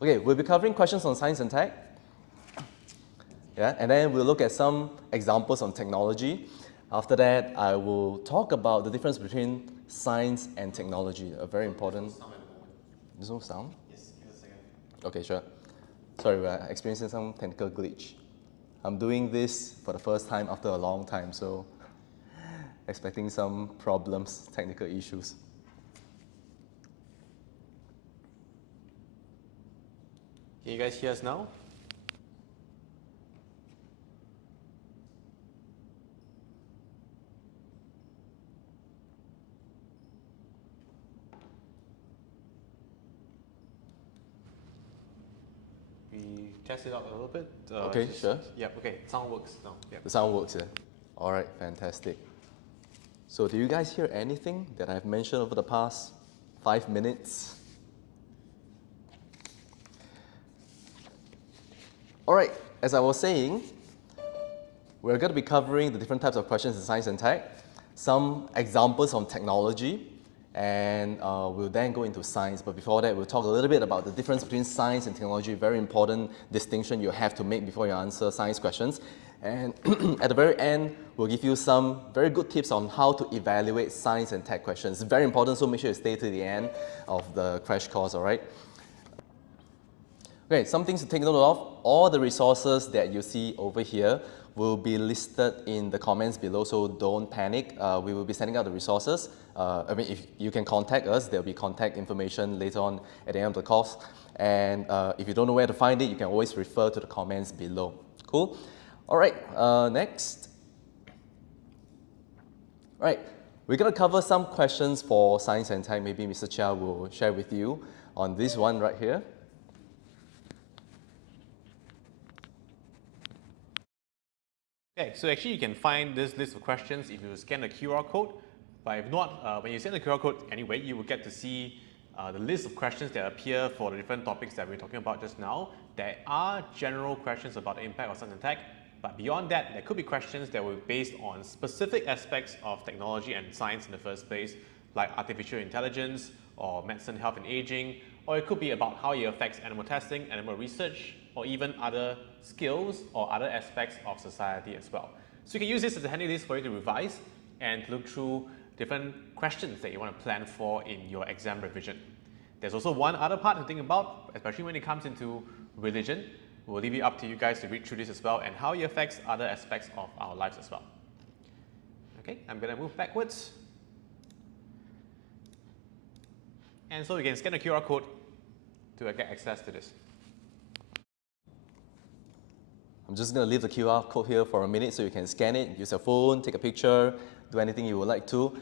Okay, we'll be covering questions on science and tech. Yeah, and then we'll look at some examples on technology. After that, I will talk about the difference between science and technology, a very important... There's no sound? Yes, give us a second. Okay, sure. Sorry, we're experiencing some technical glitch. I'm doing this for the first time after a long time, so expecting some problems, technical issues. Can you guys hear us now? We test it out a little bit. Okay, sure. Yeah, okay, sound works now. Yep. The sound works, yeah? All right, fantastic. So do you guys hear anything that I've mentioned over the past 5 minutes? All right, as I was saying, we're going to be covering the different types of questions in science and tech, some examples on technology, and we'll then go into science. But before that, we'll talk a little bit about the difference between science and technology, very important distinction you have to make before you answer science questions. And at the very end, we'll give you some very good tips on how to evaluate science and tech questions. It's very important, so make sure you stay to the end of the crash course, all right? Okay, some things to take note of. All the resources that you see over here will be listed in the comments below, so don't panic. We will be sending out the resources. I mean, if you can contact us, there'll be contact information later on at the end of the course. And if you don't know where to find it, you can always refer to the comments below. Cool? All right, next. All right, we're going to cover some questions for science and tech. Maybe Mr. Chuah will share with you on this one right here. Okay, so actually you can find this list of questions if you scan the QR code. But if not, when you scan the QR code anyway, you will get to see the list of questions that appear for the different topics that we're talking about just now. There are general questions about the impact of science and tech, but beyond that, there could be questions that were based on specific aspects of technology and science in the first place, like artificial intelligence or medicine, health and aging, or it could be about how it affects animal testing, animal research, or even other skills or other aspects of society as well. So you can use this as a handy list for you to revise and look through different questions that you want to plan for in your exam revision. There's also one other part to think about, especially when it comes into religion. We'll leave it up to you guys to read through this as well and how it affects other aspects of our lives as well. Okay, I'm going to move backwards. And so you can scan the QR code to get access to this. I'm just going to leave the QR code here for a minute so you can scan it, use your phone, take a picture, do anything you would like to.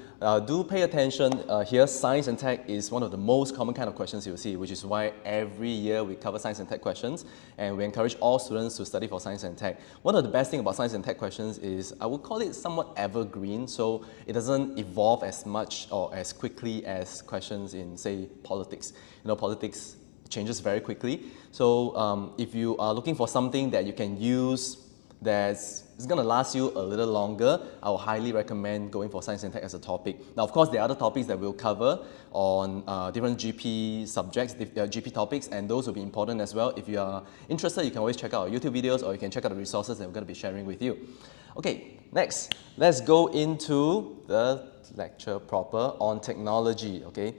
Do pay attention. Here, science and tech is one of the most common kind of questions you'll see, which is why every year we cover science and tech questions, and we encourage all students to study for science and tech. One of the best things about science and tech questions is, I would call it somewhat evergreen, so it doesn't evolve as much or as quickly as questions in, say, politics. You know, politics changes very quickly. So if you are looking for something that you can use that's going to last you a little longer, I would highly recommend going for science and tech as a topic. Now, of course, there are other topics that we'll cover on different GP subjects, GP topics, and those will be important as well. If you are interested, you can always check out our YouTube videos or you can check out the resources that we're going to be sharing with you. Okay, next, let's go into the lecture proper on technology, okay?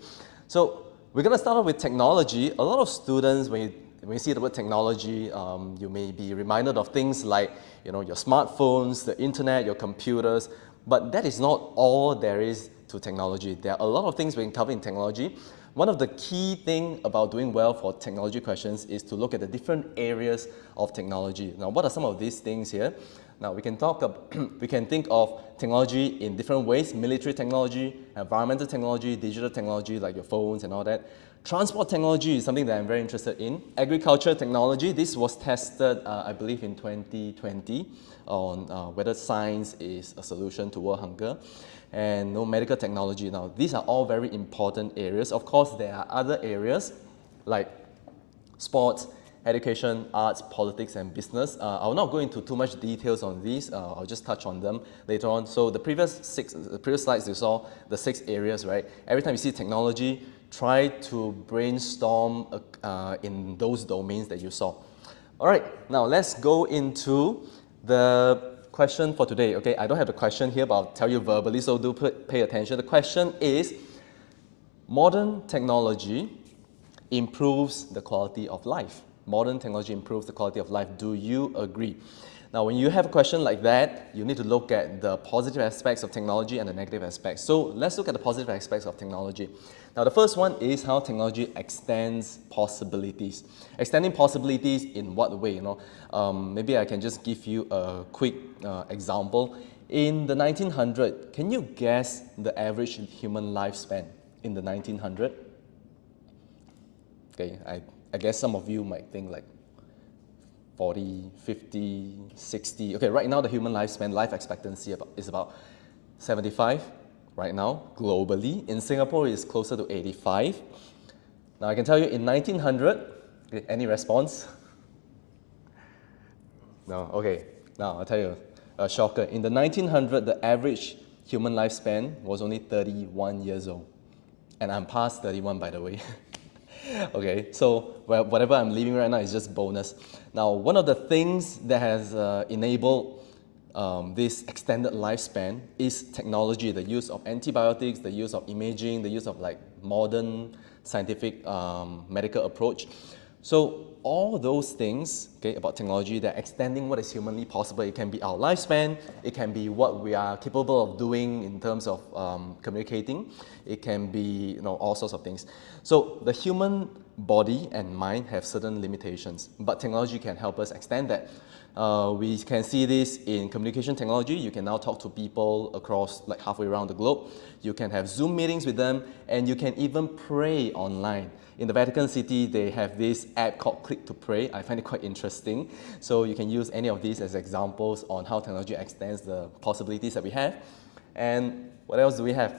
So we're going to start off with technology. A lot of students, when you see the word technology, you may be reminded of things like, you know, your smartphones, the internet, your computers, but that is not all there is to technology. There are a lot of things we can cover in technology. One of the key things about doing well for technology questions is to look at the different areas of technology. Now, what are some of these things here? Now, we can think of technology in different ways: military technology, environmental technology, digital technology like your phones and all that. Transport technology is something that I'm very interested in. Agriculture technology, this was tested, I believe, in 2020 on whether science is a solution to world hunger. And medical technology. Now, these are all very important areas. Of course, there are other areas like sports, education, arts, politics, and business. I will not go into too much details on these. I'll just touch on them later on. So the previous slides you saw, the 6 areas, right? Every time you see technology, try to brainstorm in those domains that you saw. All right, now let's go into the question for today. Okay, I don't have the question here, but I'll tell you verbally, so do pay attention. The question is, modern technology improves the quality of life. Modern technology improves the quality of life. Do you agree? Now, when you have a question like that, you need to look at the positive aspects of technology and the negative aspects. So let's look at the positive aspects of technology. Now, the first one is how technology extends possibilities. Extending possibilities in what way? Maybe I can just give you a quick example. In the 1900s, can you guess the average human lifespan in the 1900s? Okay, I guess some of you might think like 40, 50, 60. Okay, right now the human lifespan, life expectancy is about 75 right now, globally. In Singapore, it's closer to 85. Now I can tell you in 1900, okay, any response? No, okay. Now I'll tell you a shocker. In the 1900, the average human lifespan was only 31 years old. And I'm past 31, by the way. Okay, so whatever I'm leaving right now is just bonus. Now, one of the things that has enabled this extended lifespan is technology, the use of antibiotics, the use of imaging, the use of like modern scientific medical approach. So all those things, okay, about technology, they're extending what is humanly possible. It can be our lifespan, it can be what we are capable of doing in terms of communicating, it can be all sorts of things. So the human body and mind have certain limitations, but technology can help us extend that. We can see this in communication technology. You can now talk to people across like halfway around the globe. You can have Zoom meetings with them, and you can even pray online. In the Vatican City, they have this app called Click to Pray. I find it quite interesting. So you can use any of these as examples on how technology extends the possibilities that we have. And what else do we have?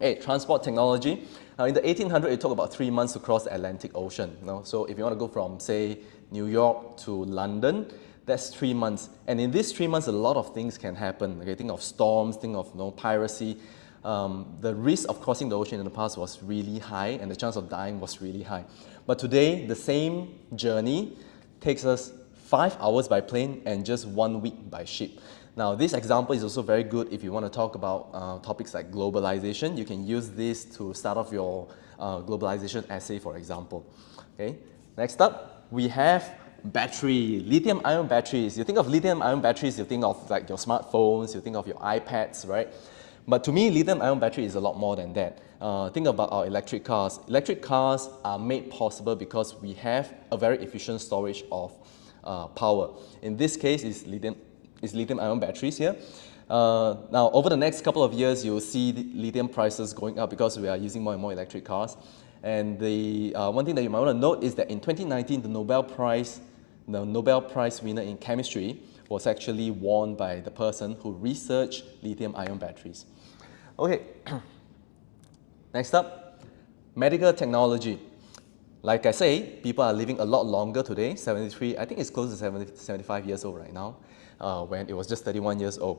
Hey, transport technology. Now in the 1800s, it took about 3 months to cross the Atlantic Ocean. So if you want to go from, say, New York to London, that's 3 months. And in these 3 months, a lot of things can happen. Okay, think of storms, think of piracy. The risk of crossing the ocean in the past was really high, and the chance of dying was really high. But today, the same journey takes us 5 hours by plane and just 1 week by ship. Now, this example is also very good if you want to talk about topics like globalization. You can use this to start off your globalization essay, for example. Okay. Next up, we have battery, lithium-ion batteries. You think of lithium-ion batteries, you think of like your smartphones, you think of your iPads, right? But to me, lithium-ion battery is a lot more than that. Think about our electric cars. Electric cars are made possible because we have a very efficient storage of power. In this case, it's lithium-ion batteries here. Now, over the next couple of years, you'll see the lithium prices going up because we are using more and more electric cars. And the one thing that you might want to note is that in 2019, the Nobel Prize winner in chemistry was actually won by the person who researched lithium-ion batteries. Okay, next up, medical technology. Like I say, people are living a lot longer today, 73, I think it's close to 75 years old right now, when it was just 31 years old.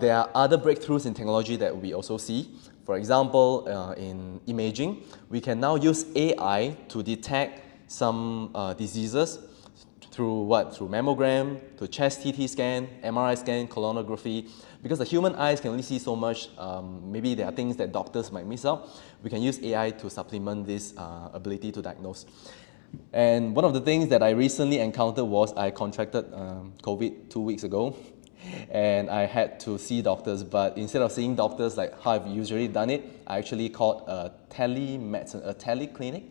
There are other breakthroughs in technology that we also see. For example, in imaging, we can now use AI to detect some diseases through what? Through mammogram, to chest CT scan, MRI scan, colonography. Because the human eyes can only see so much, maybe there are things that doctors might miss out. We can use AI to supplement this ability to diagnose. And one of the things that I recently encountered was I contracted COVID 2 weeks ago, and I had to see doctors, but instead of seeing doctors like how I've usually done it, I actually called a telemedicine, a teleclinic,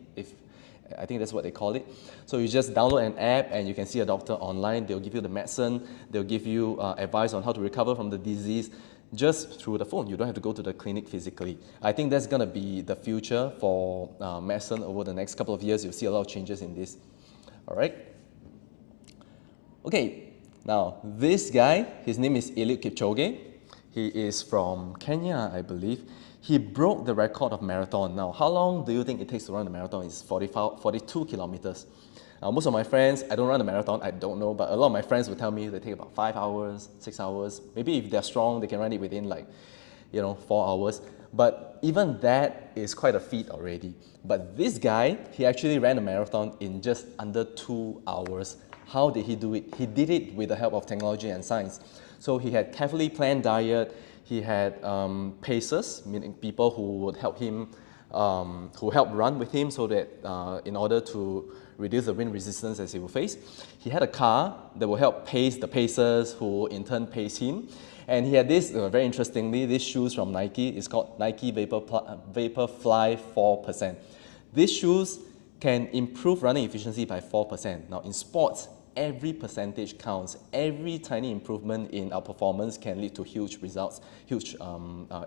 I think that's what they call it. So you just download an app and you can see a doctor online. They'll give you the medicine. They'll give you advice on how to recover from the disease just through the phone. You don't have to go to the clinic physically. I think that's going to be the future for medicine over the next couple of years. You'll see a lot of changes in this. All right? Okay, now this guy, his name is Eliud Kipchoge. He is from Kenya, I believe. He broke the record of marathon. Now, how long do you think it takes to run a marathon? It's 42 kilometers. Most of my friends, I don't run a marathon, I don't know, but a lot of my friends will tell me they take about 5 hours, 6 hours. Maybe if they're strong, they can run it within 4 hours. But even that is quite a feat already. But this guy, he actually ran a marathon in just under 2 hours. How did he do it? He did it with the help of technology and science. So he had carefully planned diet, he had pacers, meaning people who would help him, who helped run with him so that in order to reduce the wind resistance as he will face. He had a car that will help pace the pacers who in turn pace him. And he had this, very interestingly, these shoes from Nike. It's called Nike Vaporfly 4%. These shoes can improve running efficiency by 4%. Now in sports, every percentage counts. Every tiny improvement in our performance can lead to huge results, huge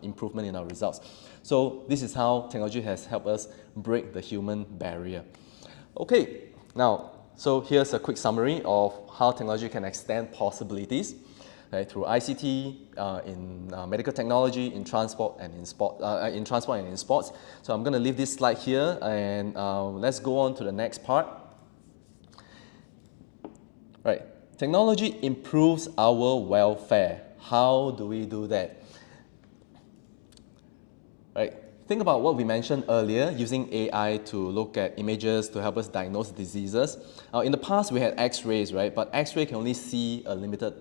improvement in our results. So this is how technology has helped us break the human barrier. Okay, now, so here's a quick summary of how technology can extend possibilities. Right, through ICT, in medical technology, in transport and in sports. So I'm going to leave this slide here and let's go on to the next part. Right, technology improves our welfare. How do we do that? Right, think about what we mentioned earlier, using AI to look at images to help us diagnose diseases. In the past, we had X-rays, right? But X-ray can only see a limited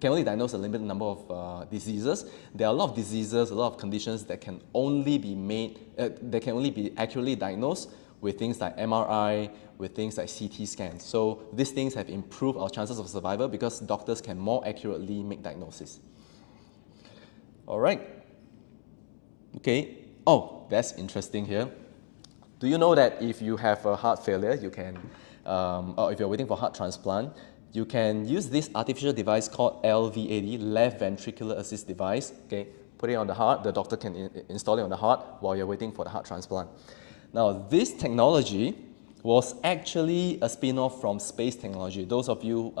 can only diagnose a limited number of diseases. There are a lot of diseases, a lot of conditions that can only be accurately diagnosed with things like MRI, with things like CT scans. So these things have improved our chances of survival because doctors can more accurately make diagnosis. All right. Okay. Oh, that's interesting here. Do you know that if you have a heart failure, you can, or if you're waiting for heart transplant, you can use this artificial device called LVAD, left ventricular assist device. Okay, put it on the heart. The doctor can install it on the heart while you're waiting for the heart transplant. Now, this technology was actually a spin-off from space technology. Those of you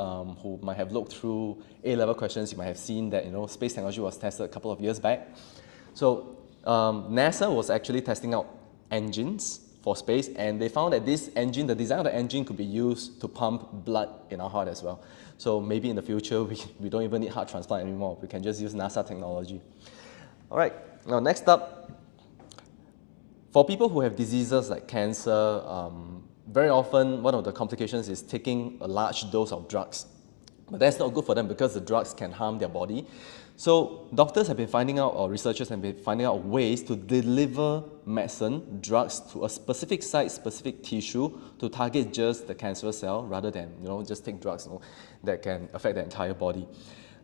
who might have looked through A-level questions, you might have seen that space technology was tested a couple of years back. So NASA was actually testing out engines for space, and they found that this engine, the design of the engine, could be used to pump blood in our heart as well. So maybe in the future, we don't even need heart transplant anymore. We can just use NASA technology. All right, now next up, for people who have diseases like cancer, very often one of the complications is taking a large dose of drugs. But that's not good for them because the drugs can harm their body. So doctors have been finding out, or researchers have been finding out ways to deliver medicine, drugs to a specific site, specific tissue to target just the cancerous cell rather than just take drugs that can affect the entire body.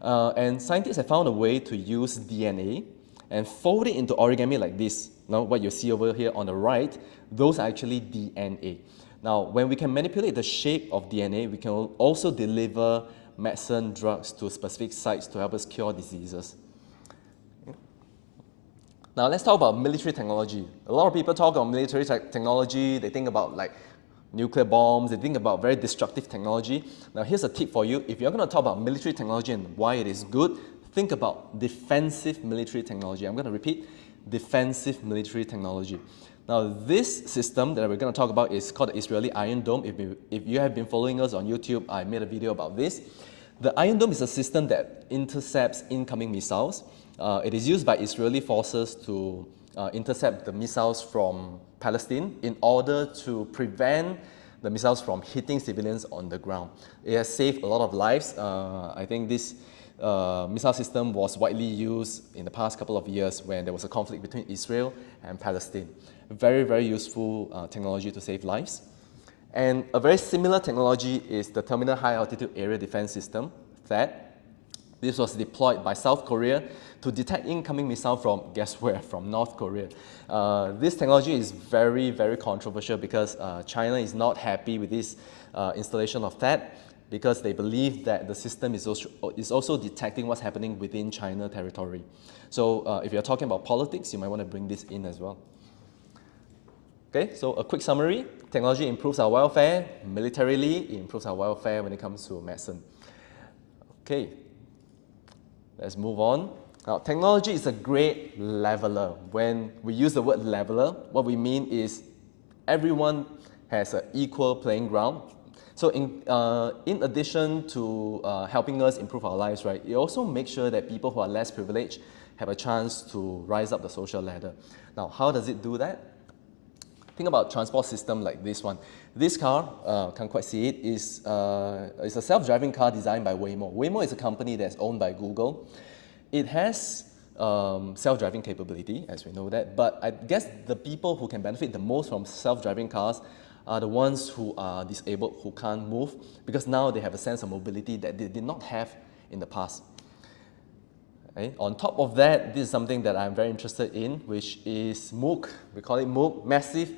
And scientists have found a way to use DNA and fold it into origami like this. Now what you see over here on the right, those are actually DNA. Now when we can manipulate the shape of DNA, we can also deliver medicine, drugs to specific sites to help us cure diseases. Now let's talk about military technology. A lot of people talk about military technology, they think about like nuclear bombs, they think about very destructive technology. Now here's a tip for you. If you're going to talk about military technology and why it is good, think about defensive military technology. I'm going to repeat, defensive military technology. Now this system that we're going to talk about is called the Israeli Iron Dome. If you have been following us on YouTube, I made a video about this. The Iron Dome is a system that intercepts incoming missiles. It is used by Israeli forces to intercept the missiles from Palestine in order to prevent the missiles from hitting civilians on the ground. It has saved a lot of lives. I think this missile system was widely used in the past couple of years when there was a conflict between Israel and Palestine. Very, very useful technology to save lives. And a very similar technology is the Terminal High Altitude Area Defense System, THAAD. This was deployed by South Korea to detect incoming missile from, guess where, from North Korea. This technology is very, very controversial because China is not happy with this installation of THAAD because they believe that the system is also detecting what's happening within China territory. So if you're talking about politics, you might want to bring this in as well. Okay, so a quick summary. Technology improves our welfare. Militarily, it improves our welfare when it comes to medicine. Okay, let's move on. Now, technology is a great leveler. When we use the word leveler, what we mean is everyone has an equal playing ground. So in addition to helping us improve our lives, right, it also makes sure that people who are less privileged have a chance to rise up the social ladder. Now, how does it do that? Think about transport system like this one. This car, can't quite see it, is a self-driving car designed by Waymo. Waymo is a company that's owned by Google. It has self-driving capability, as we know that, but I guess the people who can benefit the most from self-driving cars are the ones who are disabled, who can't move, because now they have a sense of mobility that they did not have in the past. Okay. On top of that, this is something that I'm very interested in, which is MOOC. We call it MOOC, Massive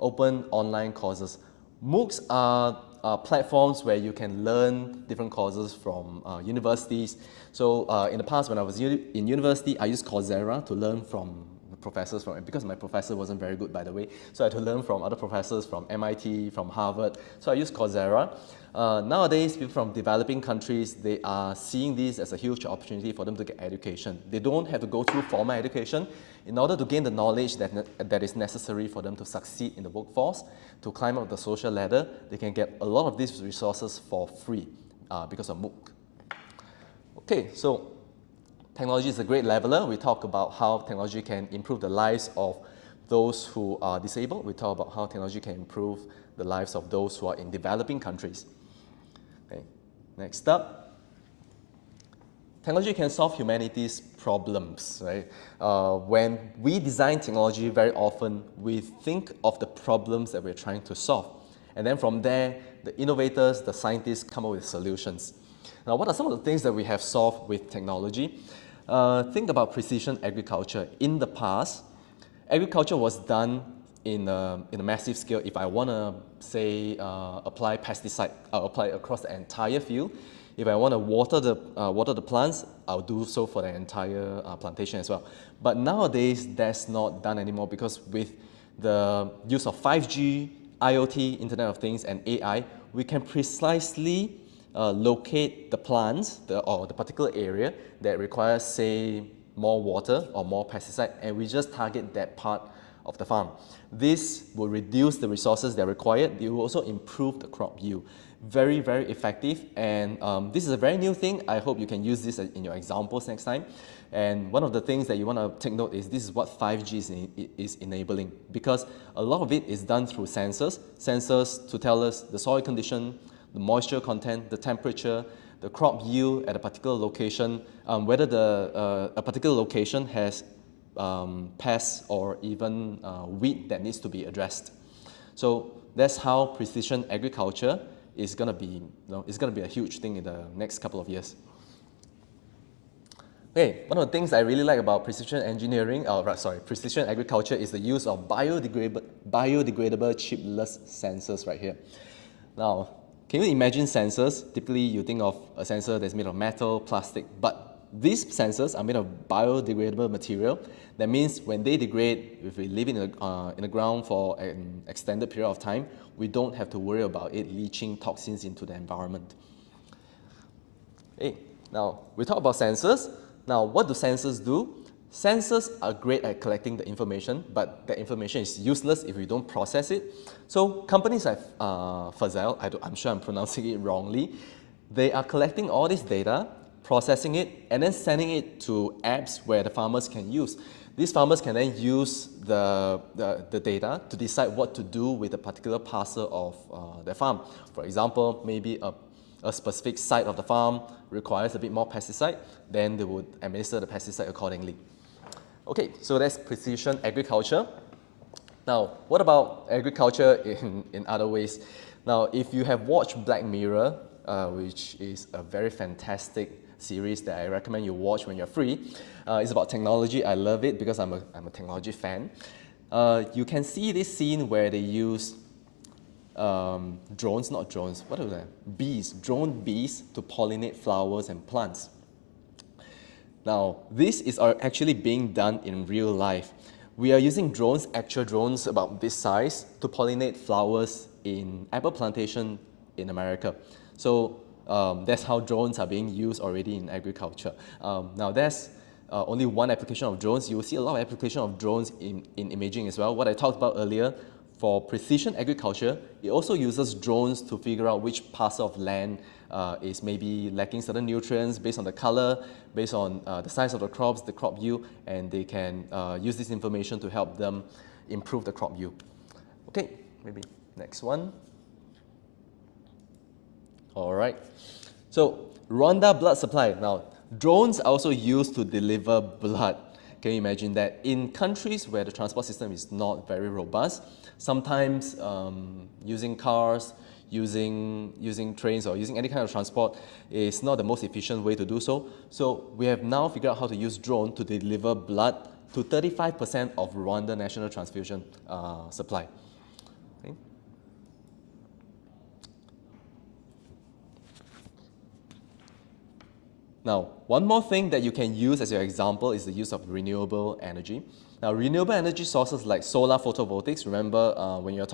Open Online Courses. MOOCs are platforms where you can learn different courses from universities. So in the past, when I was in university, I used Coursera to learn from professors because my professor wasn't very good, by the way. So I had to learn from other professors from MIT, from Harvard. So I used Coursera. Nowadays, people from developing countries, they are seeing this as a huge opportunity for them to get education. They don't have to go through formal education in order to gain the knowledge that is necessary for them to succeed in the workforce, to climb up the social ladder. They can get a lot of these resources for free because of MOOC. Okay, so technology is a great leveler. We talk about how technology can improve the lives of those who are disabled. We talk about how technology can improve the lives of those who are in developing countries. Okay. Next up, technology can solve humanity's problems, right? When we design technology, very often we think of the problems that we're trying to solve. And then from there, the innovators, the scientists come up with solutions. Now, what are some of the things that we have solved with technology? Think about precision agriculture. In the past, agriculture was done in a massive scale. If I want to, say, apply pesticide, I'll apply it across the entire field. If I want to water the plants, I'll do so for the entire plantation as well. But nowadays, that's not done anymore because with the use of 5G, IoT, Internet of Things, and AI, we can precisely locate the plants or the particular area that requires, say, more water or more pesticide, and we just target that part of the farm. This will reduce the resources that are required. It will also improve the crop yield. Very, very effective, and this is a very new thing. I hope you can use this in your examples next time. And one of the things that you want to take note is this is what 5G is enabling, because a lot of it is done through sensors to tell us the soil condition, the moisture content, the temperature, the crop yield at a particular location, whether a particular location has pests or even weed that needs to be addressed. So that's how precision agriculture is going to be, it's going to be a huge thing in the next couple of years. Okay, one of the things I really like about precision agriculture is the use of biodegradable chipless sensors right here. Now, can you imagine sensors? Typically, you think of a sensor that's made of metal, plastic, but these sensors are made of biodegradable material. That means when they degrade, if we leave it in the ground for an extended period of time, we don't have to worry about it leaching toxins into the environment. Okay, now we talk about sensors. Now, what do sensors do? Sensors are great at collecting the information, but the information is useless if we don't process it. So companies like Fazel, I'm sure I'm pronouncing it wrongly, they are collecting all this data, processing it, and then sending it to apps where the farmers can use. These farmers can then use the data to decide what to do with a particular parcel of their farm. For example, maybe a specific site of the farm requires a bit more pesticide, then they would administer the pesticide accordingly. Okay, so that's precision agriculture. Now, what about agriculture in other ways? Now, if you have watched Black Mirror, which is a very fantastic series that I recommend you watch when you're free. It's about technology. I love it because I'm a technology fan. You can see this scene where they use drones, not drones, what are they? Bees, drone bees to pollinate flowers and plants. Now, this is actually being done in real life. We are using drones, actual drones about this size, to pollinate flowers in apple plantation in America. So that's how drones are being used already in agriculture. Now, there's only one application of drones. You will see a lot of application of drones in imaging as well. What I talked about earlier, for precision agriculture, it also uses drones to figure out which parcel of land is maybe lacking certain nutrients based on the color, based on the size of the crops, the crop yield, and they can use this information to help them improve the crop yield. Okay, maybe next one. All right, so Rwanda blood supply. Now, drones are also used to deliver blood. Can you imagine that? In countries where the transport system is not very robust, sometimes using cars, using trains, or using any kind of transport is not the most efficient way to do so. So we have now figured out how to use drone to deliver blood to 35% of Rwanda national transfusion supply. Okay. Now, one more thing that you can use as your example is the use of renewable energy. Now, renewable energy sources like solar photovoltaics, remember when we want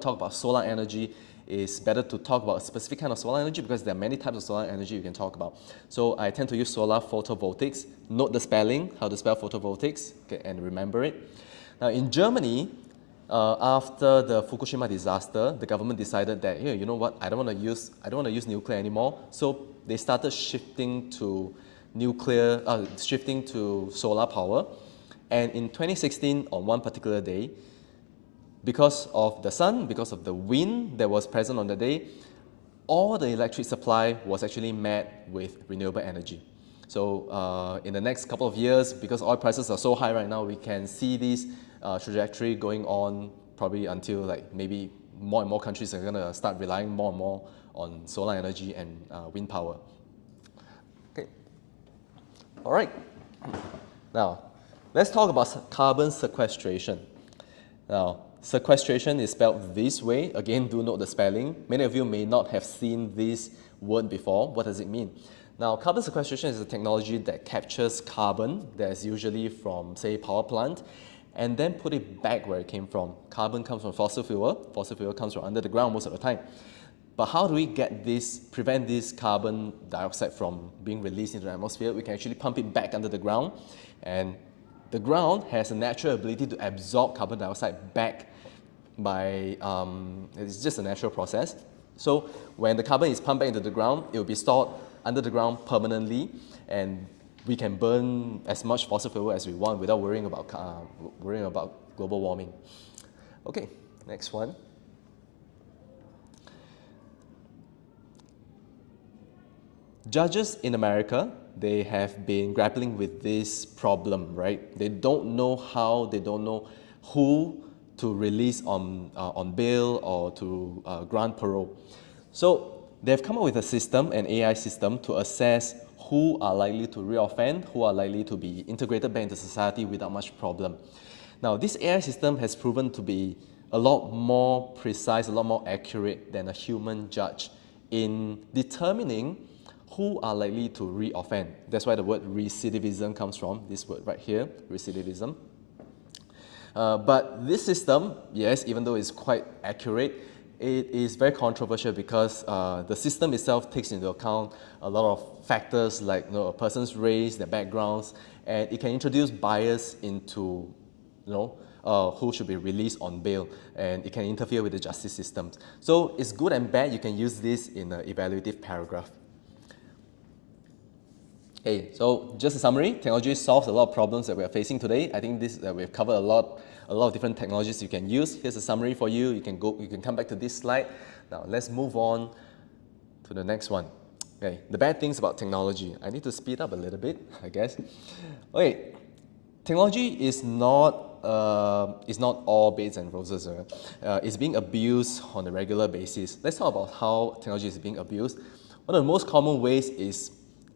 to talk about solar energy, it's better to talk about a specific kind of solar energy because there are many types of solar energy you can talk about. So I tend to use solar photovoltaics. Note the spelling, how to spell photovoltaics, okay, and remember it. Now, in Germany, after the Fukushima disaster, the government decided that, hey, you know what, I don't want to use nuclear anymore. So they started shifting to solar power. And in 2016, on one particular day, because of the sun, because of the wind that was present on the day, all the electric supply was actually met with renewable energy. So in the next couple of years, because oil prices are so high right now, we can see this trajectory going on probably until like maybe more and more countries are going to start relying more and more on solar energy and wind power. Okay. All right. Now, let's talk about carbon sequestration. Now, sequestration is spelled this way. Again, do note the spelling. Many of you may not have seen this word before. What does it mean? Now, carbon sequestration is a technology that captures carbon that's usually from, say, power plant, and then put it back where it came from. Carbon comes from fossil fuel. Fossil fuel comes from under the ground most of the time. But how do we prevent this carbon dioxide from being released into the atmosphere? We can actually pump it back under the ground, and the ground has a natural ability to absorb carbon dioxide back by, it's just a natural process. So when the carbon is pumped back into the ground, it will be stored under the ground permanently, and we can burn as much fossil fuel as we want without worrying about global warming. Okay, next one. Judges in America, they have been grappling with this problem, right? They don't know how, they don't know who to release on bail or to grant parole. So they've come up with a system, an AI system, to assess who are likely to reoffend, who are likely to be integrated back into society without much problem. Now, this AI system has proven to be a lot more precise, a lot more accurate than a human judge in determining who are likely to reoffend. That's why the word recidivism comes from, this word right here, recidivism. But this system, yes, even though it's quite accurate, it is very controversial because the system itself takes into account a lot of factors like a person's race, their backgrounds, and it can introduce bias into who should be released on bail, and it can interfere with the justice system. So it's good and bad. You can use this in an evaluative paragraph. Okay, so just a summary, technology solves a lot of problems that we are facing today. I think we've covered a lot of different technologies you can use. Here's a summary for you. You can come back to this slide. Now let's move on to the next one. Okay, the bad things about technology. I need to speed up a little bit, I guess. Okay, technology is not all beds and roses. It's being abused on a regular basis. Let's talk about how technology is being abused. One of the most common ways is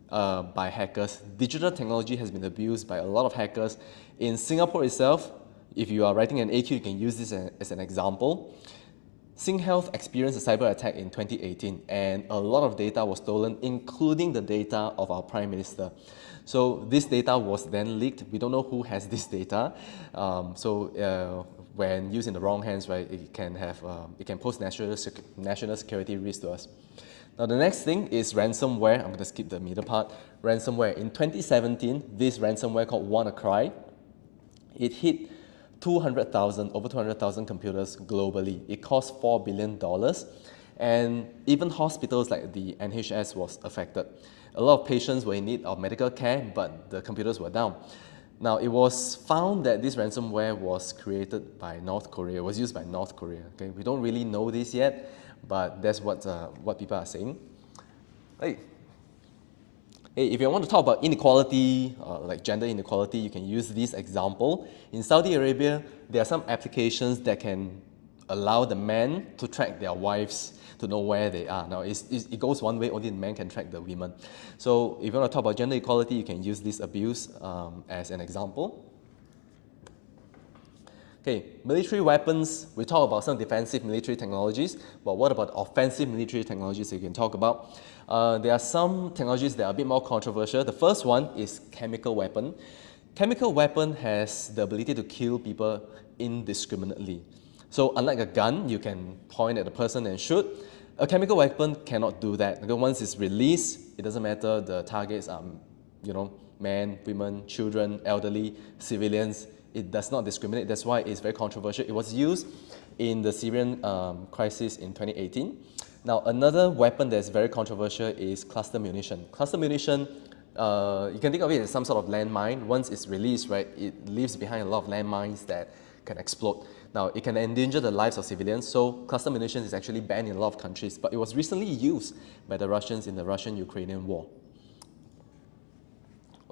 by hackers. Digital technology has been abused by a lot of hackers. In Singapore itself, if you are writing an AQ, you can use this as an example. SingHealth experienced a cyber attack in 2018, and a lot of data was stolen, including the data of our Prime Minister. So this data was then leaked. We don't know who has this data. When used in the wrong hands, right, it can pose national security risk to us. Now the next thing is ransomware. I'm going to skip the middle part. Ransomware. In 2017, this ransomware called WannaCry, it hit over 200,000 computers globally. It cost $4 billion. And even hospitals like the NHS was affected. A lot of patients were in need of medical care, but the computers were down. Now, it was found that this ransomware was created by North Korea, was used by North Korea. Okay? We don't really know this yet, but that's what people are saying. Hey, if you want to talk about inequality, like gender inequality, you can use this example. In Saudi Arabia, there are some applications that can allow the men to track their wives to know where they are. Now, it goes one way, only the men can track the women. So if you want to talk about gender equality, you can use this abuse as an example. Okay, military weapons, we talk about some defensive military technologies, but what about offensive military technologies that you can talk about? There are some technologies that are a bit more controversial. The first one is chemical weapon. Chemical weapon has the ability to kill people indiscriminately. So unlike a gun, you can point at a person and shoot. A chemical weapon cannot do that. Because once it's released, it doesn't matter, the targets are, men, women, children, elderly, civilians. It does not discriminate. That's why it's very controversial. It was used in the Syrian crisis in 2018. Now, another weapon that's very controversial is cluster munition. Cluster munition, you can think of it as some sort of landmine. Once it's released, right, it leaves behind a lot of landmines that can explode. Now, it can endanger the lives of civilians, so cluster munition is actually banned in a lot of countries, but it was recently used by the Russians in the Russian-Ukrainian war.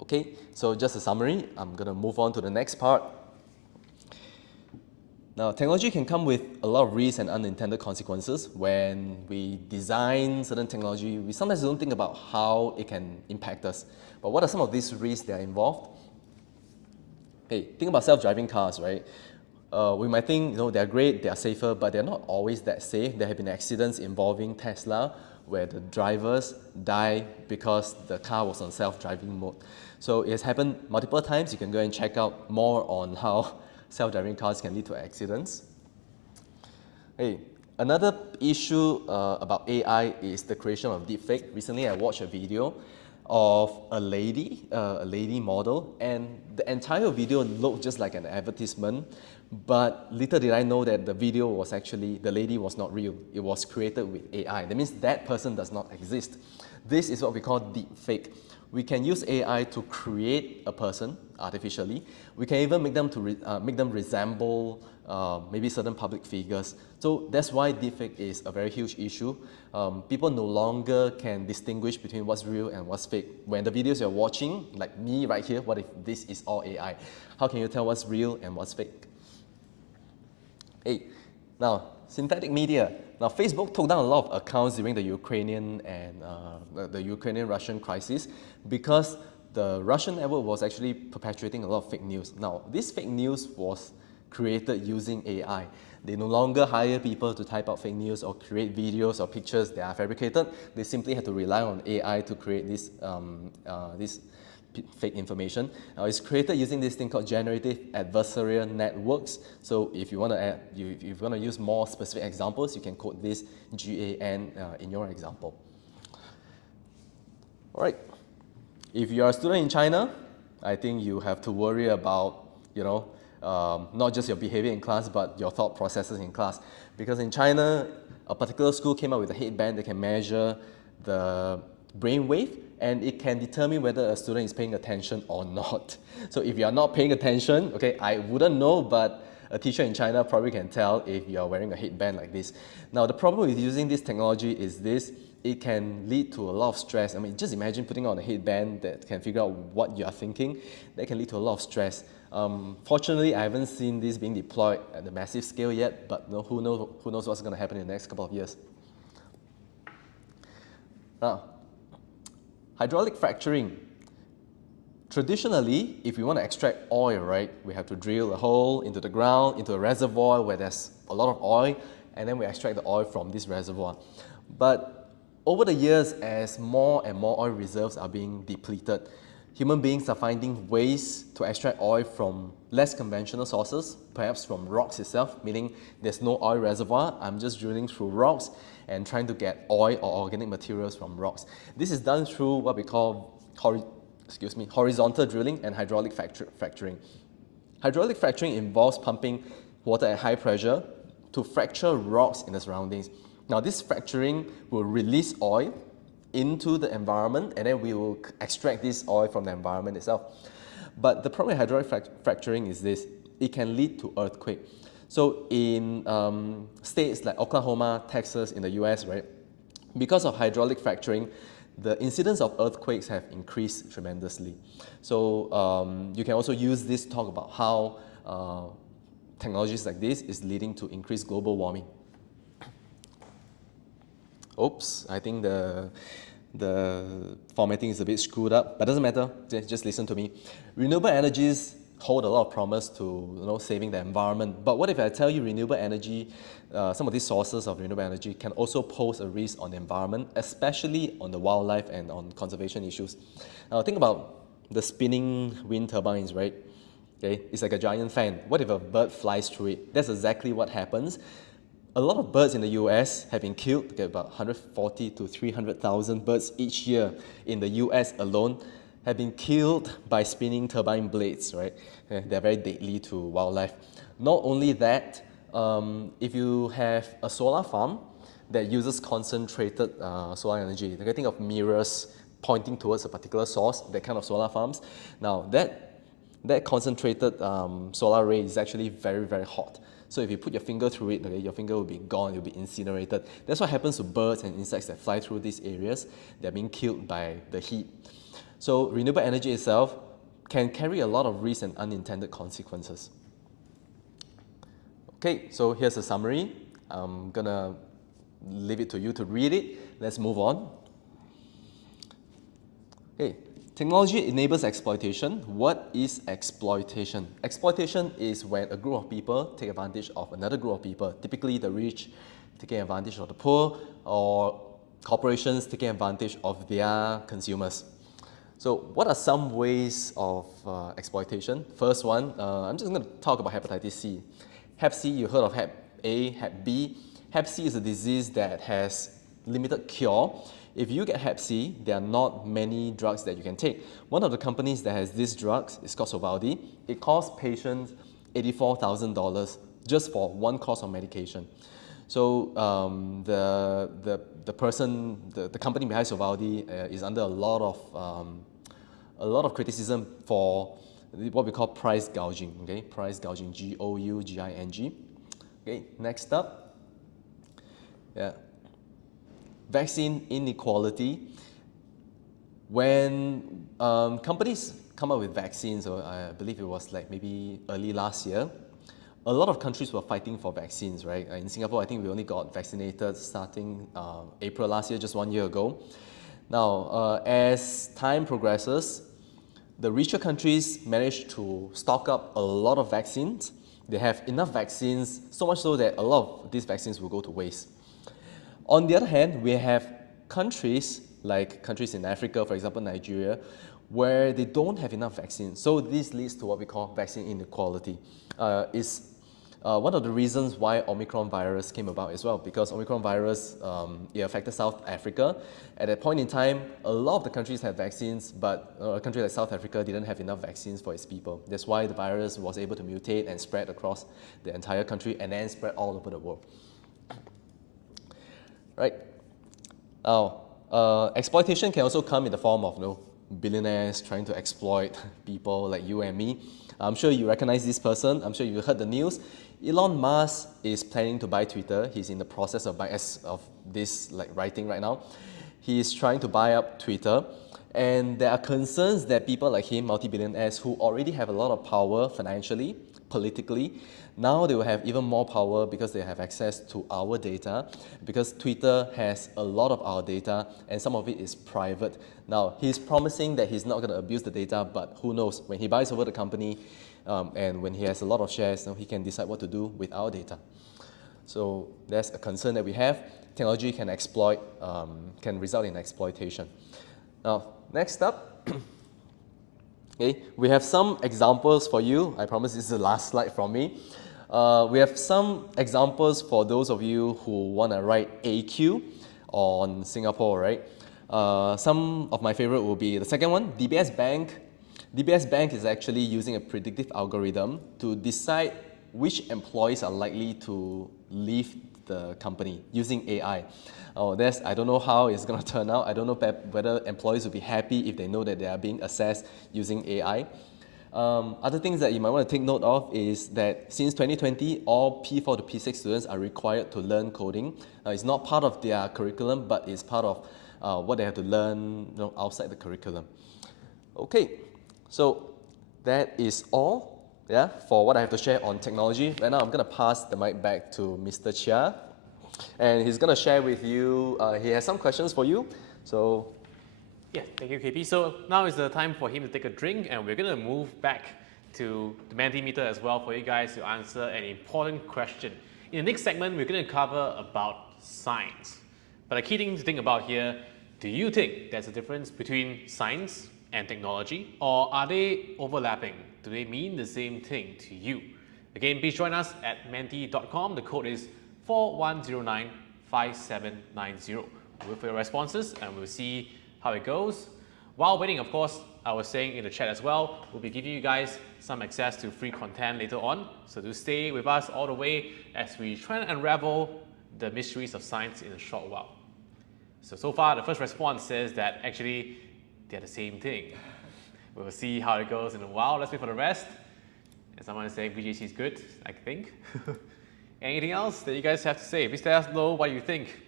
Okay, so just a summary. I'm going to move on to the next part. Now, technology can come with a lot of risks and unintended consequences. When we design certain technology, we sometimes don't think about how it can impact us. But what are some of these risks that are involved? Hey, think about self-driving cars, right? We might think, they're great, they're safer, but they're not always that safe. There have been accidents involving Tesla where the drivers die because the car was on self-driving mode. So it has happened multiple times. You can go and check out more on how self-driving cars can lead to accidents. Hey, another issue about AI is the creation of deepfake. Recently, I watched a video of a lady model, and the entire video looked just like an advertisement, but little did I know that the video was actually, the lady was not real. It was created with AI. That means that person does not exist. This is what we call deepfake. We can use AI to create a person artificially. We can even make them resemble maybe certain public figures. So that's why deepfake is a very huge issue. People no longer can distinguish between what's real and what's fake. When the videos you're watching, like me right here, what if this is all AI? How can you tell what's real and what's fake? Hey, now, synthetic media. Now, Facebook took down a lot of accounts during the Ukrainian and the Ukrainian-Russian crisis because the Russian network was actually perpetuating a lot of fake news. Now, this fake news was created using AI. They no longer hire people to type out fake news or create videos or pictures that are fabricated. They simply had to rely on AI to create this fake information. It's created using this thing called generative adversarial networks. So if you want to use more specific examples, you can code this GAN in your example. All right. If you are a student in China, I think you have to worry about, not just your behavior in class, but your thought processes in class. Because in China, a particular school came up with a headband that can measure the brainwave, and it can determine whether a student is paying attention or not. So if you are not paying attention, okay, I wouldn't know, but a teacher in China probably can tell if you are wearing a headband like this. Now, the problem with using this technology is this: it can lead to a lot of stress. I mean, just imagine putting on a headband that can figure out what you are thinking. That can lead to a lot of stress. Fortunately, I haven't seen this being deployed at a massive scale yet, but who knows what's going to happen in the next couple of years. Now, hydraulic fracturing. Traditionally, if we want to extract oil, right, we have to drill a hole into the ground, into a reservoir where there's a lot of oil, and then we extract the oil from this reservoir. But over the years, as more and more oil reserves are being depleted, human beings are finding ways to extract oil from less conventional sources, perhaps from rocks itself, meaning there's no oil reservoir, I'm just drilling through rocks and trying to get oil or organic materials from rocks. This is done through what we call horizontal drilling and hydraulic fracturing. Hydraulic fracturing involves pumping water at high pressure to fracture rocks in the surroundings. Now this fracturing will release oil into the environment, and then we will extract this oil from the environment itself. But the problem with hydraulic fracturing is this: it can lead to earthquake. So in states like Oklahoma, Texas in the US, right, because of hydraulic fracturing, the incidence of earthquakes have increased tremendously. So you can also use this to talk about how technologies like this is leading to increased global warming. Oops, I think the formatting is a bit screwed up, but doesn't matter, just listen to me. Renewable energies hold a lot of promise to saving the environment. But what if I tell you renewable energy, some of these sources of renewable energy can also pose a risk on the environment, especially on the wildlife and on conservation issues. Now think about the spinning wind turbines, right? Okay, it's like a giant fan. What if a bird flies through it? That's exactly what happens. A lot of birds in the US have been killed, okay, about 140 to 300,000 birds each year in the US alone have been killed by spinning turbine blades, right? They're very deadly to wildlife. Not only that, if you have a solar farm that uses concentrated solar energy, you can think of mirrors pointing towards a particular source, that kind of solar farms. Now that concentrated solar ray is actually very, very hot. So if you put your finger through it, okay, your finger will be gone, you'll be incinerated. That's what happens to birds and insects that fly through these areas. They're being killed by the heat. So renewable energy itself can carry a lot of risks and unintended consequences. Okay, so here's a summary. I'm gonna leave it to you to read it. Let's move on. Okay, technology enables exploitation. What is exploitation? Exploitation is when a group of people take advantage of another group of people, typically the rich taking advantage of the poor, or corporations taking advantage of their consumers. So what are some ways of exploitation? First one, I'm just going to talk about hepatitis C. Hep C, you heard of Hep A, Hep B. Hep C is a disease that has limited cure. If you get Hep C, there are not many drugs that you can take. One of the companies that has these drugs is called Sovaldi. It costs patients $84,000 just for one course of medication. So the company behind Sovaldi is under a lot of criticism for what we call price gouging. Okay, price gouging, G-O-U-G-I-N-G. Okay, next up, yeah, vaccine inequality. When companies come up with vaccines, or I believe it was like maybe early last year, a lot of countries were fighting for vaccines, right? In Singapore, I think we only got vaccinated starting April last year, just 1 year ago. Now, as time progresses, the richer countries manage to stock up a lot of vaccines. They have enough vaccines, so much so that a lot of these vaccines will go to waste. On the other hand, we have countries like countries in Africa, for example, Nigeria, where they don't have enough vaccines. So this leads to what we call vaccine inequality. Is one of the reasons why Omicron virus came about as well, because Omicron virus, it affected South Africa. At that point in time, a lot of the countries had vaccines, but a country like South Africa didn't have enough vaccines for its people. That's why the virus was able to mutate and spread across the entire country and then spread all over the world. Right. Now, exploitation can also come in the form of billionaires trying to exploit people like you and me. I'm sure you recognize this person. I'm sure you heard the news. Elon Musk is planning to buy Twitter. He's in the process of this writing right now. He is trying to buy up Twitter, and there are concerns that people like him, multi-billionaires who already have a lot of power financially, politically, now they will have even more power because they have access to our data, because Twitter has a lot of our data and some of it is private. Now, he's promising that he's not going to abuse the data, but who knows? When he buys over the company and when he has a lot of shares, he can decide what to do with our data. So that's a concern that we have. Technology can exploit, can result in exploitation. Now, next up, okay, we have some examples for you. I promise this is the last slide from me. We have some examples for those of you who want to write AQ on Singapore, right? Some of my favorite will be the second one, DBS Bank. DBS Bank is actually using a predictive algorithm to decide which employees are likely to leave the company using AI. Oh, I don't know how it's going to turn out. I don't know whether employees will be happy if they know that they are being assessed using AI. Other things that you might want to take note of is that since 2020, all P4 to P6 students are required to learn coding. It's not part of their curriculum, but it's part of what they have to learn, outside the curriculum. Okay, so that is all, for what I have to share on technology. Right now, I'm going to pass the mic back to Mr. Chuah, and he's going to share with you. He has some questions for you. So. Yeah, thank you, KP. So now is the time for him to take a drink, and we're going to move back to the Mentimeter as well for you guys to answer an important question. In the next segment, we're going to cover about science. But the key thing to think about here, do you think there's a difference between science and technology, or are they overlapping? Do they mean the same thing to you? Again, please join us at menti.com. The code is 41095790. We'll wait for your responses, and we'll see how it goes. While waiting, of course, I was saying in the chat as well, we'll be giving you guys some access to free content later on. So do stay with us all the way as we try and unravel the mysteries of science in a short while. So far, the first response says that actually they're the same thing. We'll see how it goes in a while. Let's wait for the rest. And someone is saying VJC is good, I think. Anything else that you guys have to say? Please let us know what you think.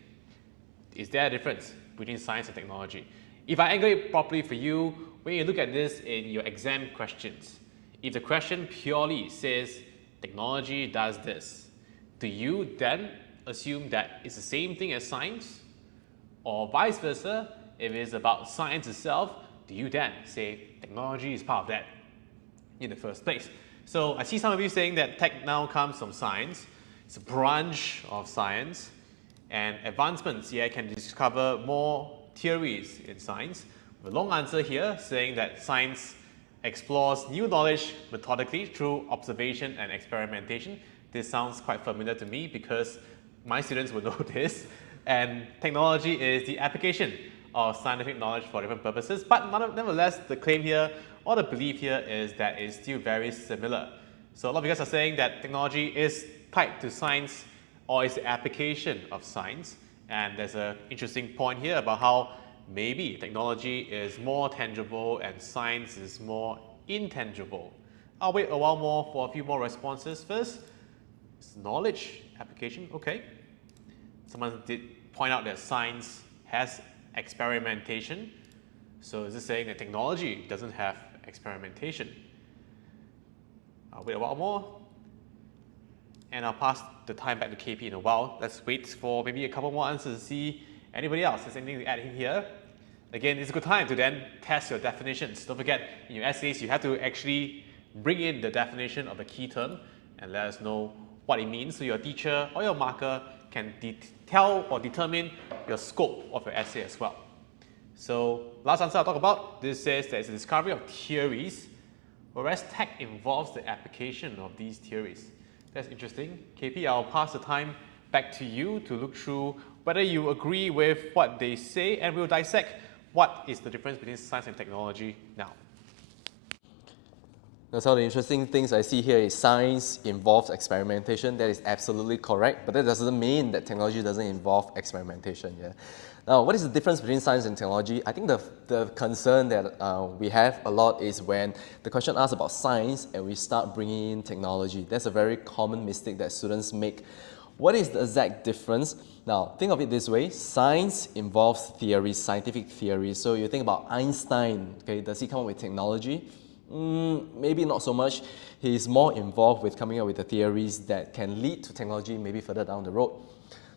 Is there a difference between science and technology? If I angle it properly for you, when you look at this in your exam questions, if the question purely says technology does this, do you then assume that it's the same thing as science? Or vice versa, if it's about science itself, do you then say technology is part of that in the first place? So I see some of you saying that tech now comes from science. It's a branch of science, and advancements here can discover more theories in science. The long answer here saying that science explores new knowledge methodically through observation and experimentation. This sounds quite familiar to me because my students will know this. And technology is the application of scientific knowledge for different purposes. But nevertheless, the claim here or the belief here is that it's still very similar. So a lot of you guys are saying that technology is tied to science or is the application of science. And there's an interesting point here about how maybe technology is more tangible and science is more intangible. I'll wait a while more for a few more responses. First, it's knowledge application. Okay. Someone did point out that science has experimentation. So is this saying that technology doesn't have experimentation? I'll wait a while more. And I'll pass the time back to KP in a while. Let's wait for maybe a couple more answers to see anybody else has anything to add in here. Again, it's a good time to then test your definitions. Don't forget, in your essays, you have to actually bring in the definition of the key term and let us know what it means so your teacher or your marker can tell or determine your scope of your essay as well. So last answer I'll talk about, this says that it's a discovery of theories, whereas tech involves the application of these theories. That's interesting. KP, I'll pass the time back to you to look through whether you agree with what they say, and we'll dissect what is the difference between science and technology now. Now, some of the interesting things I see here is science involves experimentation. That is absolutely correct, but that doesn't mean that technology doesn't involve experimentation. Yeah. Now, what is the difference between science and technology? I think the concern that we have a lot is when the question asks about science and we start bringing in technology. That's a very common mistake that students make. What is the exact difference? Now, think of it this way. Science involves theories, scientific theories. So you think about Einstein, okay, does he come up with technology? Maybe not so much. He's more involved with coming up with the theories that can lead to technology maybe further down the road.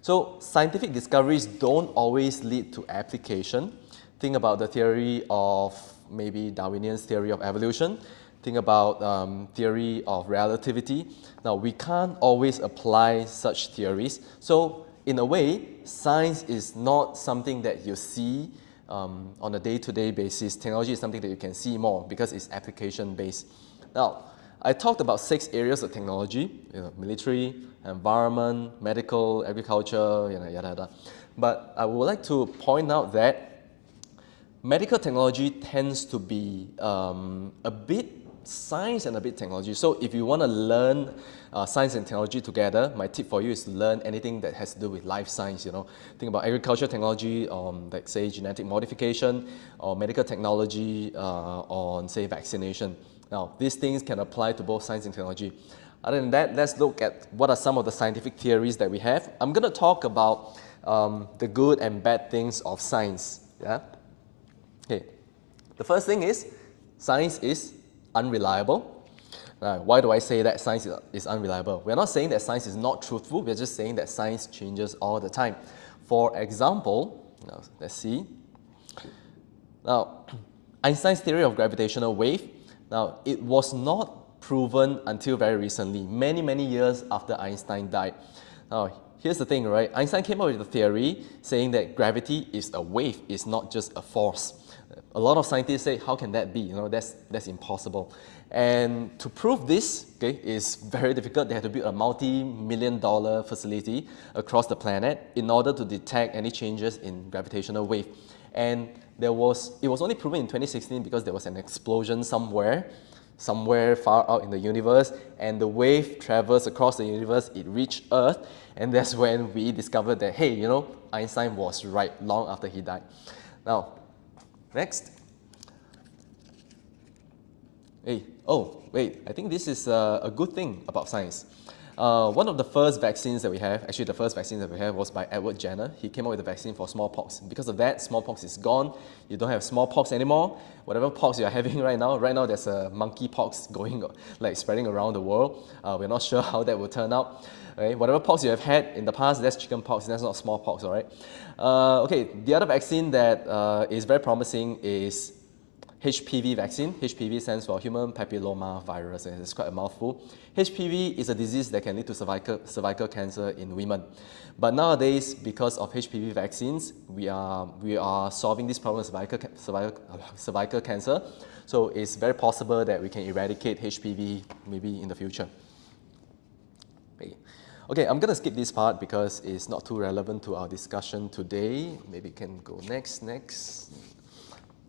So scientific discoveries don't always lead to application. Think about the theory of maybe Darwinian's theory of evolution. Think about theory of relativity. Now, we can't always apply such theories. So in a way, science is not something that you see on a day-to-day basis. Technology is something that you can see more because it's application-based. Now, I talked about 6 areas of technology, military, environment, medical, agriculture, yada, yada. But I would like to point out that medical technology tends to be a bit science and a bit technology. So if you want to learn science and technology together, my tip for you is to learn anything that has to do with life science. Think about agriculture technology, like say genetic modification, or medical technology, on say vaccination. Now these things can apply to both science and technology. Other than that, let's look at what are some of the scientific theories that we have. I'm going to talk about the good and bad things of science. Yeah. Okay. The first thing is science is unreliable. Why do I say that science is unreliable? We're not saying that science is not truthful, we're just saying that science changes all the time. For example, let's see. Now, Einstein's theory of gravitational wave, now it was not proven until very recently, many, many years after Einstein died. Now, here's the thing, right? Einstein came up with a theory saying that gravity is a wave, it's not just a force. A lot of scientists say, how can that be? That's impossible. And to prove this, okay, is very difficult. They had to build a multi-million-dollar facility across the planet in order to detect any changes in gravitational wave. And it was only proven in 2016 because there was an explosion somewhere far out in the universe, and the wave travels across the universe, it reached Earth, and that's when we discovered that, hey, Einstein was right long after he died. Now, next. Hey, oh, wait, I think this is a good thing about science. One of the first vaccines that we have, actually the first vaccine that we have was by Edward Jenner. He came up with a vaccine for smallpox. Because of that, smallpox is gone. You don't have smallpox anymore. Whatever pox you're having right now there's a monkeypox going, like spreading around the world. We're not sure how that will turn out. Right? Whatever pox you have had in the past, that's chickenpox, that's not smallpox, all right? Okay, the other vaccine that is very promising is HPV vaccine. HPV stands for human papilloma virus, and it's quite a mouthful. HPV is a disease that can lead to cervical cancer in women. But nowadays, because of HPV vaccines, we are solving this problem of cervical cancer. So it's very possible that we can eradicate HPV maybe in the future. Okay, I'm going to skip this part because it's not too relevant to our discussion today. Maybe we can go next.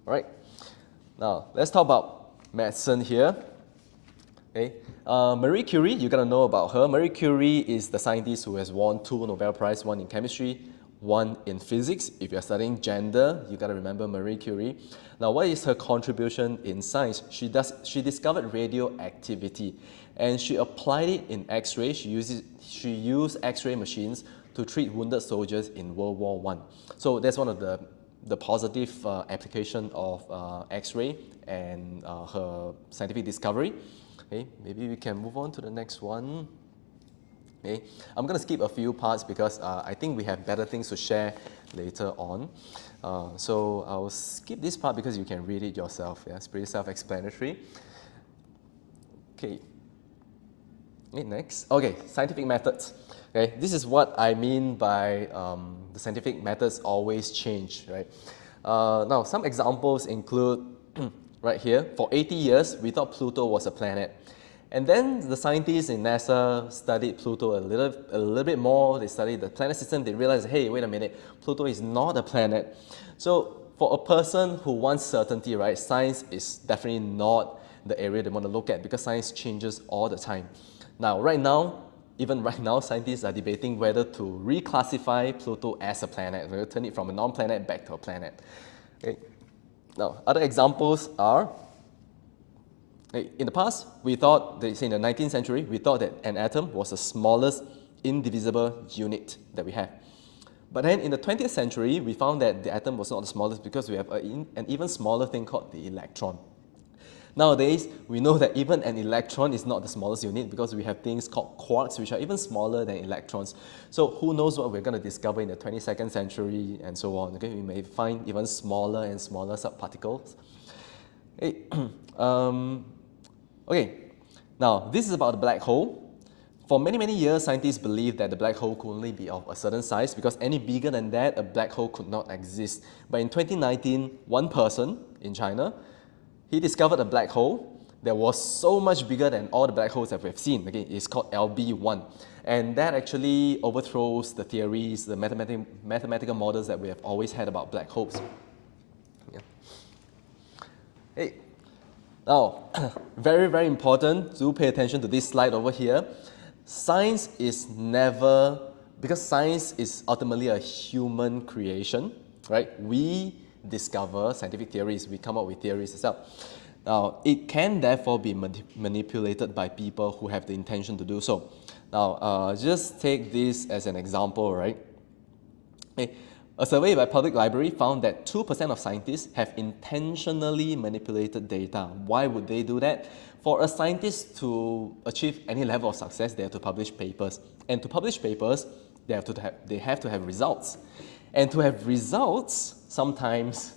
All right. Now, let's talk about medicine here. Okay. Marie Curie, you gotta know about her. Marie Curie is the scientist who has won 2 Nobel Prizes, one in chemistry, one in physics. If you're studying gender, you gotta remember Marie Curie. Now, what is her contribution in science? She discovered radioactivity, and she applied it in X-ray. She used X-ray machines to treat wounded soldiers in World War I. So that's one of the positive application of X-ray and her scientific discovery. Okay, maybe we can move on to the next one. Okay, I'm going to skip a few parts because I think we have better things to share later on. So I'll skip this part because you can read it yourself. Yeah, it's pretty self-explanatory. Okay. Okay, next. Okay, scientific methods. Okay, this is what I mean by the scientific methods always change, right? Now, some examples include right here. For 80 years, we thought Pluto was a planet. And then the scientists in NASA studied Pluto a little bit more. They studied the planet system. They realized, hey, wait a minute, Pluto is not a planet. So for a person who wants certainty, right, science is definitely not the area they want to look at because science changes all the time. Now, even right now, scientists are debating whether to reclassify Pluto as a planet, whether to turn it from a non-planet back to a planet. Okay. Now, other examples are, in the past, we thought, in the 19th century, we thought that an atom was the smallest indivisible unit that we have. But then in the 20th century, we found that the atom was not the smallest because we have an even smaller thing called the electron. Nowadays, we know that even an electron is not the smallest unit because we have things called quarks, which are even smaller than electrons. So who knows what we're going to discover in the 22nd century and so on. Okay, we may find even smaller and smaller subparticles. Okay, okay. Now this is about the black hole. For many, many years, scientists believed that the black hole could only be of a certain size because any bigger than that, a black hole could not exist. But in 2019, one person in China, he discovered a black hole that was so much bigger than all the black holes that we've seen. Okay, it's called LB1. And that actually overthrows the theories, the mathematical models that we have always had about black holes. Yeah. Hey. Now, very, very important, do pay attention to this slide over here. Science is never, because science is ultimately a human creation, right? We discover scientific theories, we come up with theories itself. Now, it can therefore be manipulated by people who have the intention to do so. Now, just take this as an example, right? Okay. A survey by Public Library found that 2% of scientists have intentionally manipulated data. Why would they do that? For a scientist to achieve any level of success, they have to publish papers. And to publish papers, they have to have results. And to have results, sometimes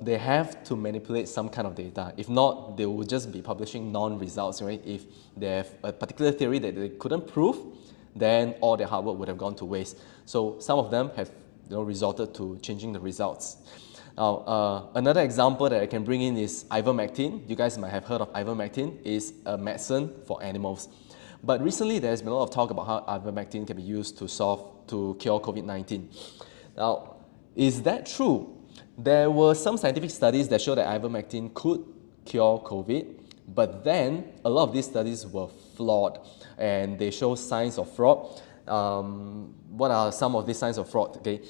they have to manipulate some kind of data. If not, they will just be publishing non-results, right? If they have a particular theory that they couldn't prove, then all their hard work would have gone to waste. So some of them have resorted to changing the results. Now, another example that I can bring in is ivermectin. You guys might have heard of ivermectin. It's a medicine for animals. But recently, there's been a lot of talk about how ivermectin can be used to cure COVID-19. Now, is that true? There were some scientific studies that show that ivermectin could cure COVID, but then a lot of these studies were flawed and they show signs of fraud. What are some of these signs of fraud? Okay,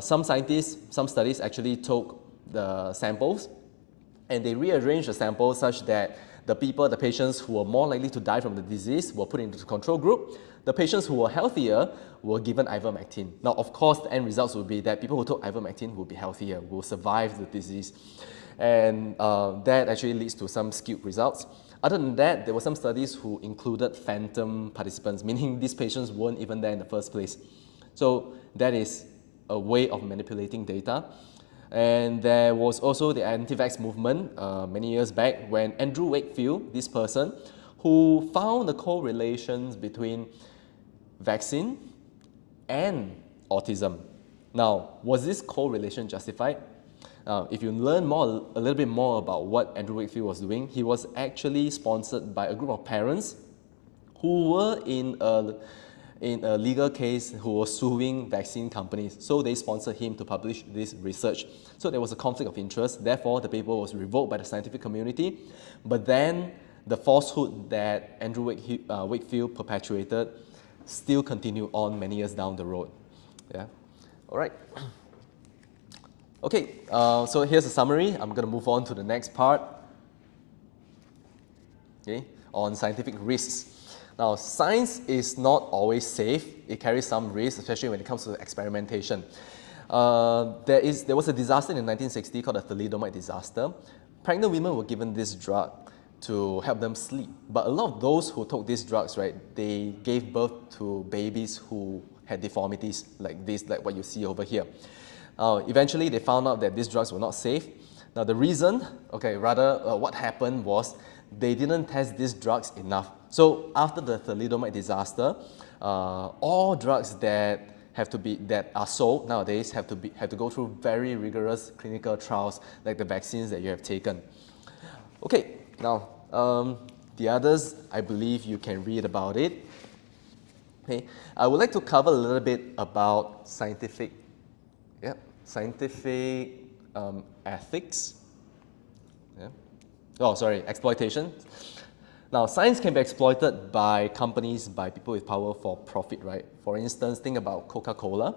some studies actually took the samples and they rearranged the samples such that the patients who were more likely to die from the disease were put into the control group. The patients who were healthier were given ivermectin. Now, of course, the end results would be that people who took ivermectin will be healthier, will survive the disease. And that actually leads to some skewed results. Other than that, there were some studies who included phantom participants, meaning these patients weren't even there in the first place. So that is a way of manipulating data. And there was also the anti-vax movement many years back when Andrew Wakefield, this person, who found the correlations between vaccine and autism. Now, was this correlation justified? If you learn a little bit more about what Andrew Wakefield was doing, he was actually sponsored by a group of parents who were in a legal case who were suing vaccine companies. So they sponsored him to publish this research. So there was a conflict of interest. Therefore, the paper was revoked by the scientific community. But then the falsehood that Andrew Wakefield perpetuated still continued on many years down the road. Yeah. All right. Okay, so here's a summary. I'm going to move on to the next part, okay, on scientific risks. Now, science is not always safe. It carries some risks, especially when it comes to experimentation. There was a disaster in 1960 called the thalidomide disaster. Pregnant women were given this drug to help them sleep. But a lot of those who took these drugs, right, they gave birth to babies who had deformities like this, like what you see over here. Eventually, they found out that these drugs were not safe. Now, the reason, what happened was they didn't test these drugs enough. So, after the thalidomide disaster, all drugs that are sold nowadays have to go through very rigorous clinical trials, like the vaccines that you have taken. Okay, now the others, I believe you can read about it. Okay, I would like to cover a little bit about scientific ethics. Yeah. Oh, sorry, exploitation. Now, science can be exploited by companies, by people with power for profit, right? For instance, think about Coca-Cola.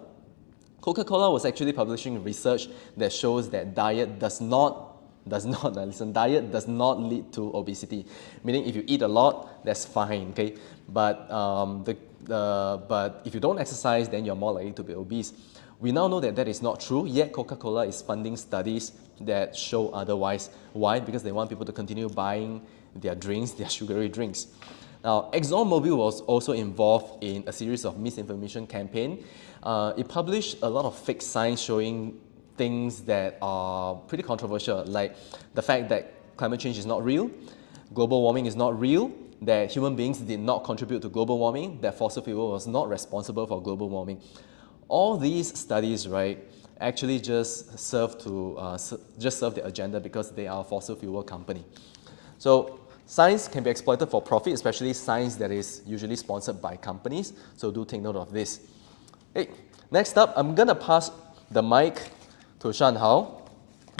Coca-Cola was actually publishing research that shows that diet does not lead to obesity. Meaning, if you eat a lot, that's fine, okay? But but if you don't exercise, then you're more likely to be obese. We now know that that is not true, yet Coca-Cola is funding studies that show otherwise. Why? Because they want people to continue buying their drinks, their sugary drinks. Now, ExxonMobil was also involved in a series of misinformation campaign. It published a lot of fake science showing things that are pretty controversial, like the fact that climate change is not real, global warming is not real, that human beings did not contribute to global warming, that fossil fuel was not responsible for global warming. All these studies, right, actually just serve the agenda because they are a fossil fuel company. So science can be exploited for profit, especially science that is usually sponsored by companies. So do take note of this. Hey, next up, I'm going to pass the mic to Shan Hao.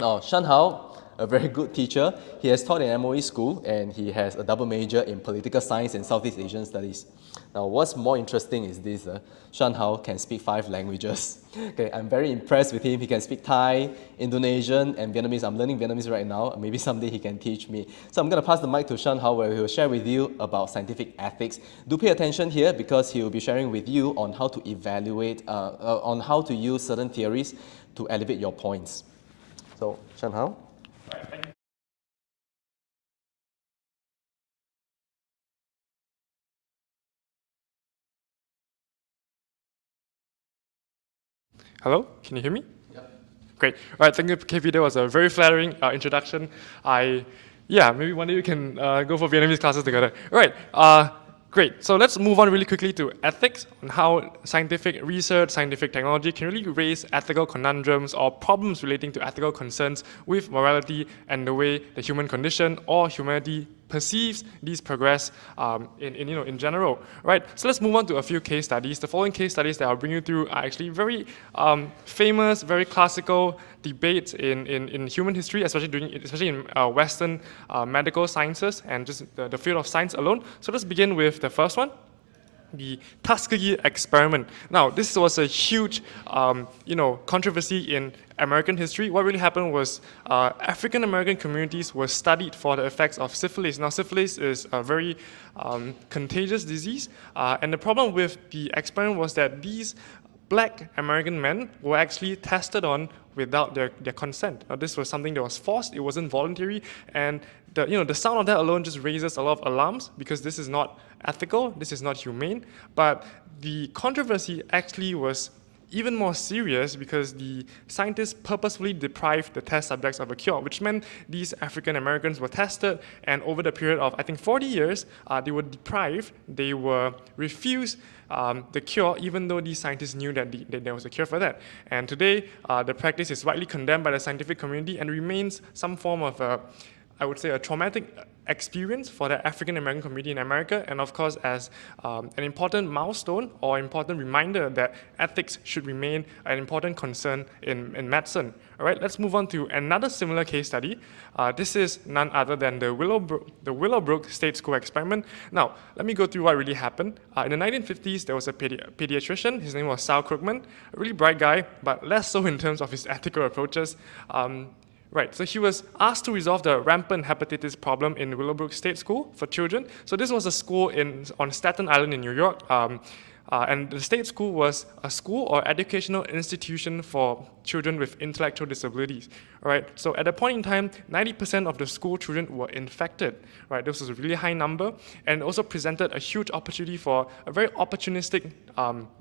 Now, Shan Hao, a very good teacher. He has taught in MOE school and he has a double major in political science and Southeast Asian studies. Now, what's more interesting is this, Shan Hao can speak 5 languages. Okay, I'm very impressed with him. He can speak Thai, Indonesian, and Vietnamese. I'm learning Vietnamese right now. Maybe someday he can teach me. So I'm going to pass the mic to Shan Hao, where he will share with you about scientific ethics. Do pay attention here because he will be sharing with you on how to evaluate, on how to use certain theories to elevate your points. So, Shan Hao. Hello, can you hear me? Yeah. Great. All right, thank you, KP. That was a very flattering introduction. Maybe one day we can go for Vietnamese classes together. All right, great. So let's move on really quickly to ethics, on how scientific research, scientific technology can really raise ethical conundrums or problems relating to ethical concerns with morality and the way the human condition or humanity perceives these progress in general, right? So let's move on to a few case studies. The following case studies that I'll bring you through are actually very famous, very classical debates in human history, especially in Western medical sciences and just the field of science alone. So let's begin with the first one, the Tuskegee experiment. Now, this was a huge, controversy in American history. What really happened was African American communities were studied for the effects of syphilis. Now, syphilis is a very contagious disease, and the problem with the experiment was that these Black American men were actually tested on without their consent. Now, this was something that was forced, it wasn't voluntary, and the sound of that alone just raises a lot of alarms because this is not ethical, this is not humane. But the controversy actually was even more serious because the scientists purposefully deprived the test subjects of a cure, which meant these African Americans were tested, and over the period of, I think, 40 years, they were deprived, they were refused the cure, even though these scientists knew that there was a cure for that. And today, the practice is widely condemned by the scientific community and remains some form of a traumatic experience for the African American community in America, and of course as an important milestone or important reminder that ethics should remain an important concern in medicine. All right, let's move on to another similar case study. This is none other than the Willowbrook State School experiment. Now, let me go through what really happened. In the 1950s, there was a pediatrician. His name was Sal Krugman, a really bright guy, but less so in terms of his ethical approaches. Right, so he was asked to resolve the rampant hepatitis problem in Willowbrook State School for children. So this was a school on Staten Island in New York. And the state school was a school or educational institution for children with intellectual disabilities. All right, so at that point in time, 90% of the school children were infected. Right, this was a really high number, and also presented a huge opportunity for a very opportunistic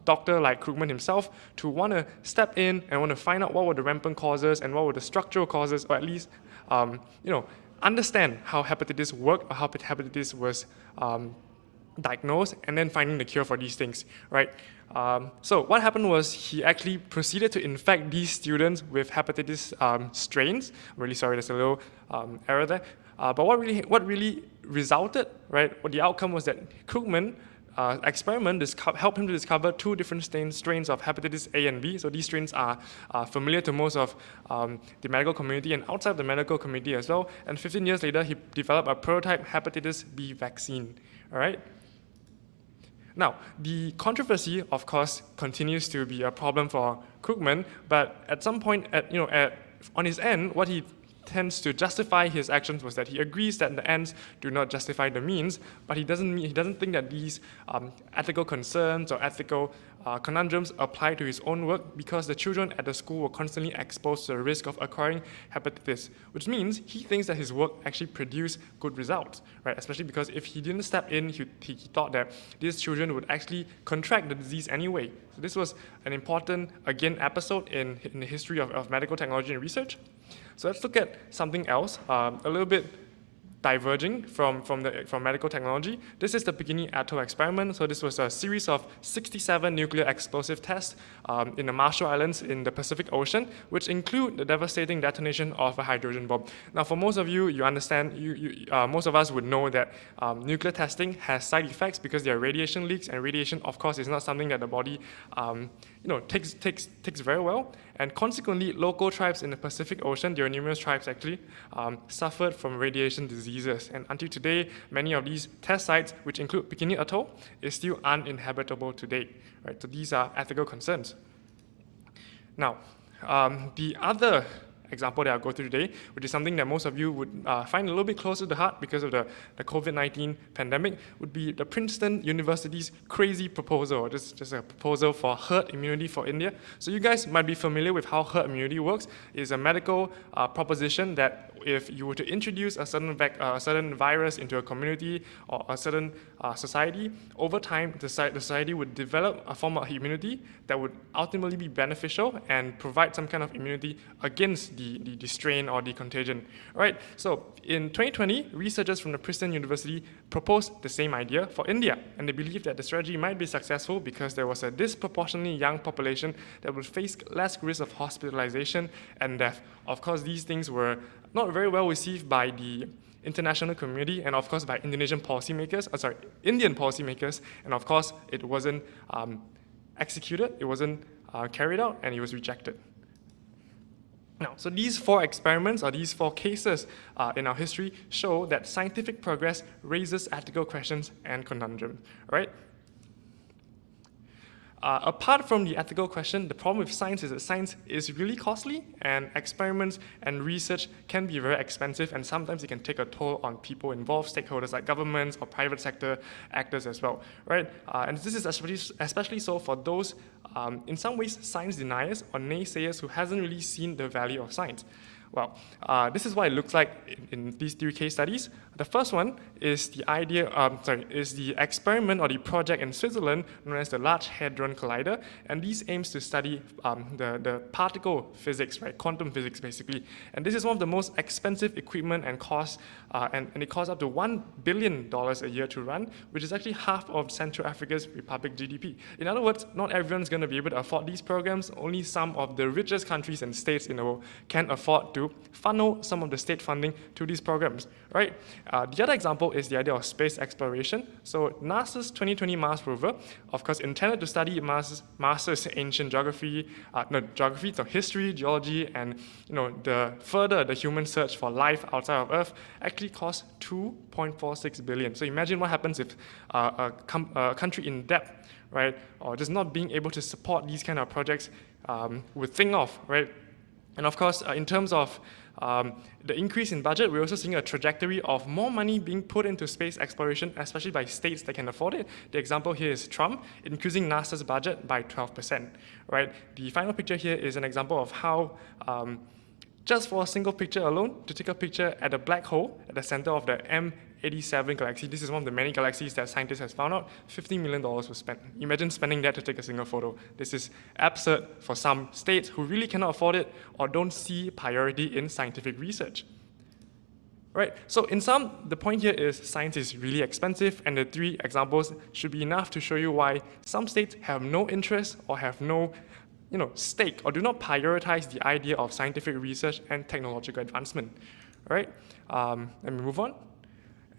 doctor like Krugman himself to want to step in and want to find out what were the rampant causes and what were the structural causes, or at least understand how hepatitis worked or how hepatitis was diagnosed, and then finding the cure for these things, right? So what happened was he actually proceeded to infect these students with hepatitis strains. I'm really sorry, there's a little error there. But what really resulted, right? What the outcome was that Krugman experiment helped him to discover 2 different strains of hepatitis A and B. So these strains are familiar to most of the medical community and outside the medical community as well. And 15 years later, he developed a prototype hepatitis B vaccine. All right. Now, the controversy, of course, continues to be a problem for Krugman, but at some point, on his end, what he tends to justify his actions was that he agrees that the ends do not justify the means, but he doesn't think that these ethical concerns or ethical conundrums apply to his own work because the children at the school were constantly exposed to the risk of acquiring hepatitis, which means he thinks that his work actually produced good results, right? Especially because if he didn't step in, he thought that these children would actually contract the disease anyway. So this was an important, again, episode in the history of medical technology and research. So let's look at something else, a little bit diverging from medical technology. This is the Bikini Atoll experiment. So this was a series of 67 nuclear explosive tests in the Marshall Islands in the Pacific Ocean, which include the devastating detonation of a hydrogen bomb. Now, for most of you, you understand, most of us would know that nuclear testing has side effects because there are radiation leaks, and radiation, of course, is not something that the body takes very well, and consequently, local tribes in the Pacific Ocean, there are numerous tribes actually, suffered from radiation diseases. And until today, many of these test sites, which include Bikini Atoll, is still uninhabitable today. Right? So these are ethical concerns. Now, the other example that I'll go through today, which is something that most of you would find a little bit closer to heart because of the COVID-19 pandemic, would be the Princeton University's crazy proposal, just a proposal for herd immunity for India. So you guys might be familiar with how herd immunity works. It's a medical proposition that if you were to introduce a certain virus into a community or a certain society, over time the society would develop a form of immunity that would ultimately be beneficial and provide some kind of immunity against the strain or the contagion. Right? So in 2020, researchers from the Princeton University proposed the same idea for India, and they believed that the strategy might be successful because there was a disproportionately young population that would face less risk of hospitalization and death. Of course, these things were not very well received by the international community and of course by Indian policymakers, and of course it wasn't executed, it wasn't carried out, and it was rejected. Now, so these 4 experiments or these 4 cases in our history show that scientific progress raises ethical questions and conundrums, right? Apart from the ethical question, the problem with science is that science is really costly, and experiments and research can be very expensive, and sometimes it can take a toll on people involved, stakeholders like governments or private sector actors as well, right? And this is especially so for those, in some ways, science deniers or naysayers who hasn't really seen the value of science. Well, this is what it looks like in these 3 case studies. The first one is the experiment or the project in Switzerland known as the Large Hadron Collider, and this aims to study the particle physics, right, quantum physics basically. And this is one of the most expensive equipment and costs, and it costs up to $1 billion a year to run, which is actually half of Central Africa's Republic GDP. In other words, not everyone's going to be able to afford these programs. Only some of the richest countries and states in the world can afford to funnel some of the state funding to these programs, right? The other example is the idea of space exploration. So NASA's 2020 Mars rover, of course, intended to study Mars's ancient geography, so history, geology, and the human search for life outside of Earth, actually cost $2.46 billion. So imagine what happens if a country in debt, right, or just not being able to support these kind of projects would think of, right? And of course, in terms of the increase in budget, we're also seeing a trajectory of more money being put into space exploration, especially by states that can afford it. The example here is Trump increasing NASA's budget by 12%, right? The final picture here is an example of how just for a single picture alone, to take a picture at a black hole at the center of the M87 galaxy, this is one of the many galaxies that scientists have found out, $50 million was spent. Imagine spending that to take a single photo. This is absurd for some states who really cannot afford it or don't see priority in scientific research. Right, so in sum, the point here is science is really expensive, and the 3 examples should be enough to show you why some states have no interest or have no stake or do not prioritize the idea of scientific research and technological advancement. All right, let me move on.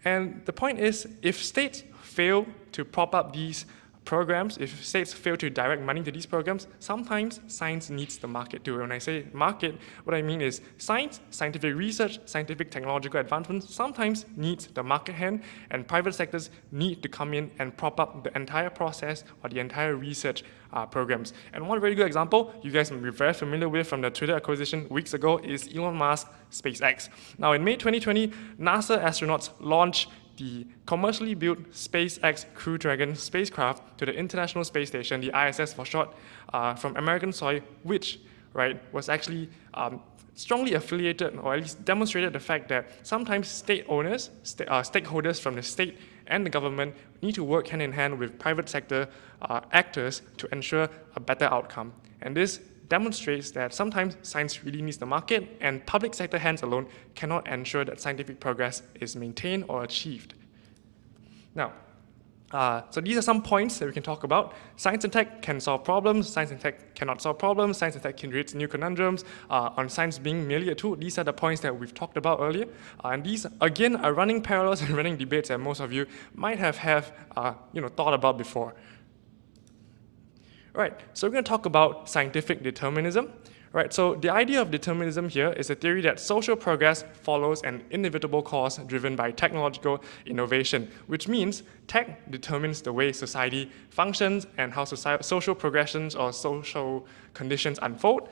And the point is, if states fail to prop up these programs, if states fail to direct money to these programs, sometimes science needs the market too. When I say market, what I mean is science, scientific research, scientific technological advancements sometimes needs the market hand, and private sectors need to come in and prop up the entire process or the entire research programs. And one very good example you guys may be very familiar with from the Twitter acquisition weeks ago is Elon Musk's SpaceX. Now in May 2020, NASA astronauts launched the commercially built SpaceX Crew Dragon spacecraft to the International Space Station, the ISS for short, from American soil, which was actually strongly affiliated, or at least demonstrated the fact that sometimes state owners, stakeholders from the state and the government need to work hand in hand with private sector actors to ensure a better outcome. And this demonstrates that sometimes science really needs the market, and public sector hands alone cannot ensure that scientific progress is maintained or achieved. Now, so these are some points that we can talk about. Science and tech can solve problems, science and tech cannot solve problems, science and tech can create new conundrums, on science being merely a tool. These are the points that we've talked about earlier. And these, again, are running parallels and running debates that most of you might have thought about before. Right, so we're going to talk about scientific determinism. Right, so the idea of determinism here is a theory that social progress follows an inevitable course driven by technological innovation, which means tech determines the way society functions and how social progressions or social conditions unfold,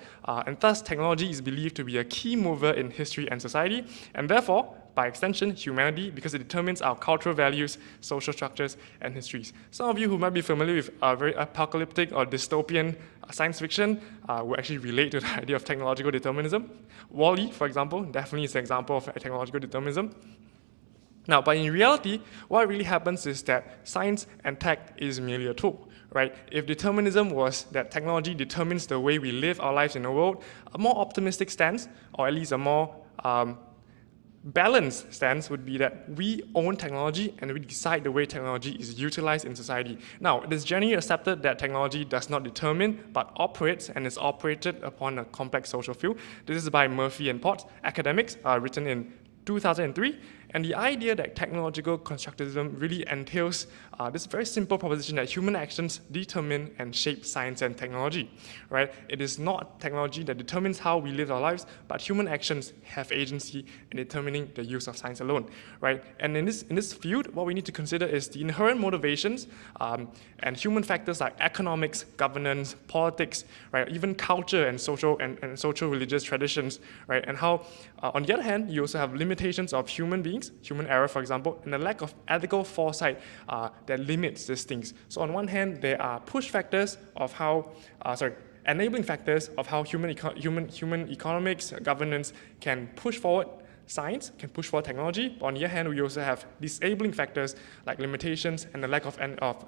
and thus technology is believed to be a key mover in history and society, and therefore, by extension, humanity, because it determines our cultural values, social structures, and histories. Some of you who might be familiar with very apocalyptic or dystopian science fiction will actually relate to the idea of technological determinism. Wall-E, for example, definitely is an example of technological determinism. Now, but in reality, what really happens is that science and tech is merely a tool, right? If determinism was that technology determines the way we live our lives in the world, a more optimistic stance, or at least a more balanced stance would be that we own technology and we decide the way technology is utilized in society. Now, it is generally accepted that technology does not determine but operates and is operated upon a complex social field. This is by Murphy and Potts, academics, written in 2003. And the idea that technological constructivism really entails this very simple proposition that human actions determine and shape science and technology, right? It is not technology that determines how we live our lives, but human actions have agency in determining the use of science alone, right? And in this field, what we need to consider is the inherent motivations and human factors like economics, governance, politics, right? Even culture and social social religious traditions, right? And how, on the other hand, you also have limitations of human beings, human error, for example, and a lack of ethical foresight that limits these things. So on one hand, there are push factors of how, enabling factors of how human economics, governance can push forward science, can push forward technology. But on the other hand, we also have disabling factors like limitations and the lack of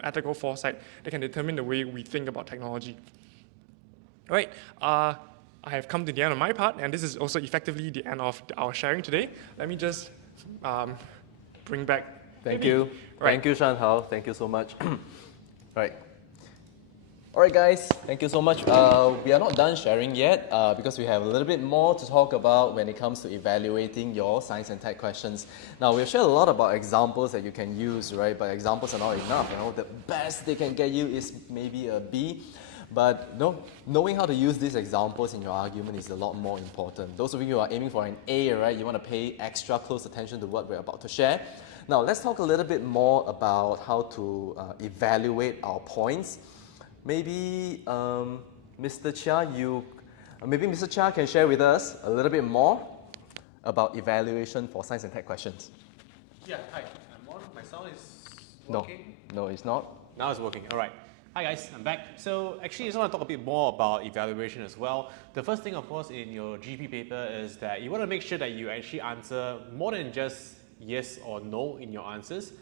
ethical foresight that can determine the way we think about technology. All right. I have come to the end of my part, and this is also effectively the end of our sharing today. Let me just bring back. Thank you. Right. Thank you, Shan-Hao. Thank you so much. Right. All right, guys. Thank you so much. We are not done sharing yet because we have a little bit more to talk about when it comes to evaluating your science and tech questions. Now, we've shared a lot about examples that you can use, right? But examples are not enough. You know, the best they can get you is maybe a B. But knowing how to use these examples in your argument is a lot more important. Those of you who are aiming for an A, right, you want to pay extra close attention to what we're about to share. Now, let's talk a little bit more about how to evaluate our points. Maybe Mr. Chia can share with us a little bit more about evaluation for science and tech questions. Yeah, hi, I'm on. My sound is working? No, it's not. Now it's working, all right. Hi guys, I'm back. So actually I just want to talk a bit more about evaluation as well. The first thing, of course, in your GP paper is that you want to make sure that you actually answer more than just yes or no in your answers.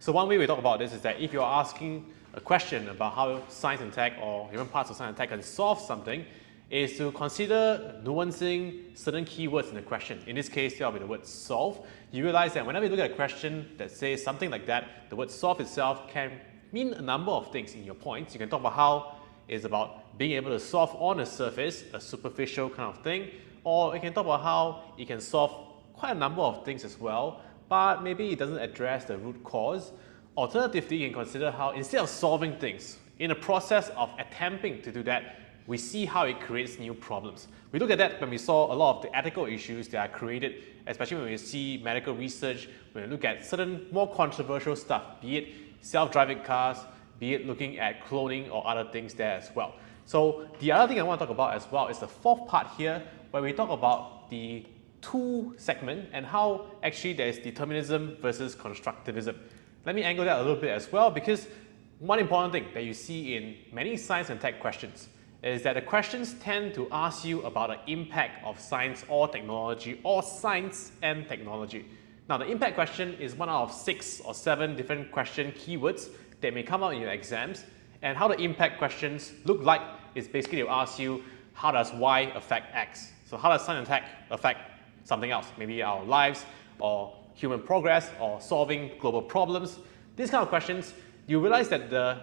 So one way we talk about this is that if you're asking a question about how science and tech or even parts of science and tech can solve something, is to consider nuancing certain keywords in the question. In this case, that will be the word solve. You realize that whenever you look at a question that says something like that, the word solve itself can mean a number of things in your points. You can talk about how it's about being able to solve on the surface, a superficial kind of thing, or you can talk about how it can solve quite a number of things as well, but maybe it doesn't address the root cause. Alternatively, you can consider how instead of solving things, in the process of attempting to do that, we see how it creates new problems. We look at that when we saw a lot of the ethical issues that are created, especially when we see medical research, when we look at certain more controversial stuff, be it self-driving cars, be it looking at cloning or other things there as well. So the other thing I want to talk about as well is the fourth part here, where we talk about the tool segment and how actually there is determinism versus constructivism. Let me angle that a little bit as well, because one important thing that you see in many science and tech questions is that the questions tend to ask you about the impact of science or technology, or science and technology. Now, the impact question is one out of 6 or 7 different question keywords that may come out in your exams. And how the impact questions look like is basically they'll ask you, how does Y affect X? So how does science and tech affect something else? Maybe our lives, or human progress, or solving global problems. These kind of questions, you realize that the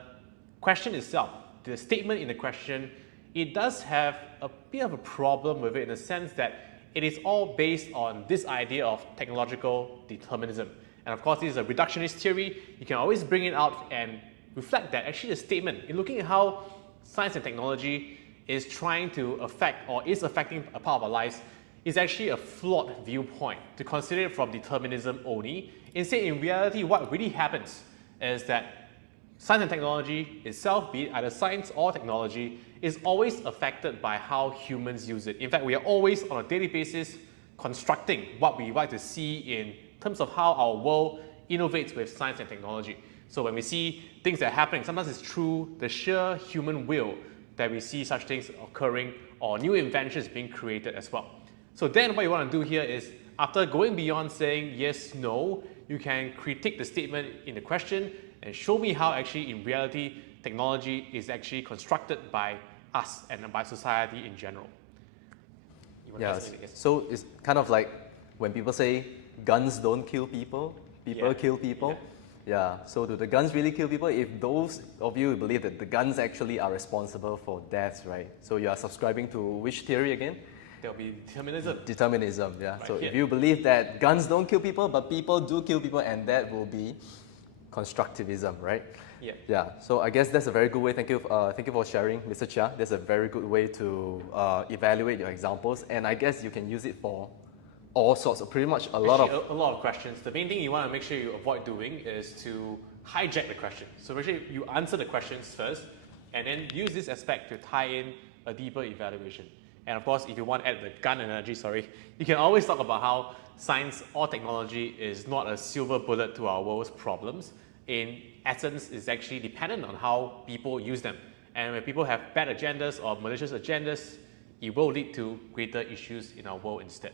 question itself, the statement in the question, it does have a bit of a problem with it in the sense that it is all based on this idea of technological determinism. And of course, this is a reductionist theory. You can always bring it out and reflect that actually the statement, in looking at how science and technology is trying to affect or is affecting a part of our lives is actually a flawed viewpoint to consider it from determinism only. Instead, in reality, what really happens is that science and technology itself, be it either science or technology, is always affected by how humans use it. In fact, we are always on a daily basis constructing what we like to see in terms of how our world innovates with science and technology. So when we see things that are happening, sometimes it's through the sheer human will that we see such things occurring or new inventions being created as well. So then what you want to do here is, after going beyond saying yes, no, you can critique the statement in the question and show me how actually in reality technology is actually constructed by us and by society in general. Yes. So it's kind of like when people say guns don't kill people, people kill people. Yeah. So do the guns really kill people? If those of you believe that the guns actually are responsible for deaths, right? So you are subscribing to which theory again? There'll be determinism. Determinism, yeah. Right So here. if you believe that guns don't kill people, but people do kill people, and that will be constructivism, right? Yeah. Yeah. So I guess that's a very good way. Thank you for sharing, Mr. Chuah. That's a very good way to evaluate your examples, and I guess you can use it for all sorts of a lot of questions. The main thing you want to make sure you avoid doing is to hijack the question. So actually, you answer the questions first, and then use this aspect to tie in a deeper evaluation. And of course, if you want to add the gun analogy, you can always talk about how science or technology is not a silver bullet to our world's problems. In essence, it's actually dependent on how people use them. And when people have bad agendas or malicious agendas, it will lead to greater issues in our world instead.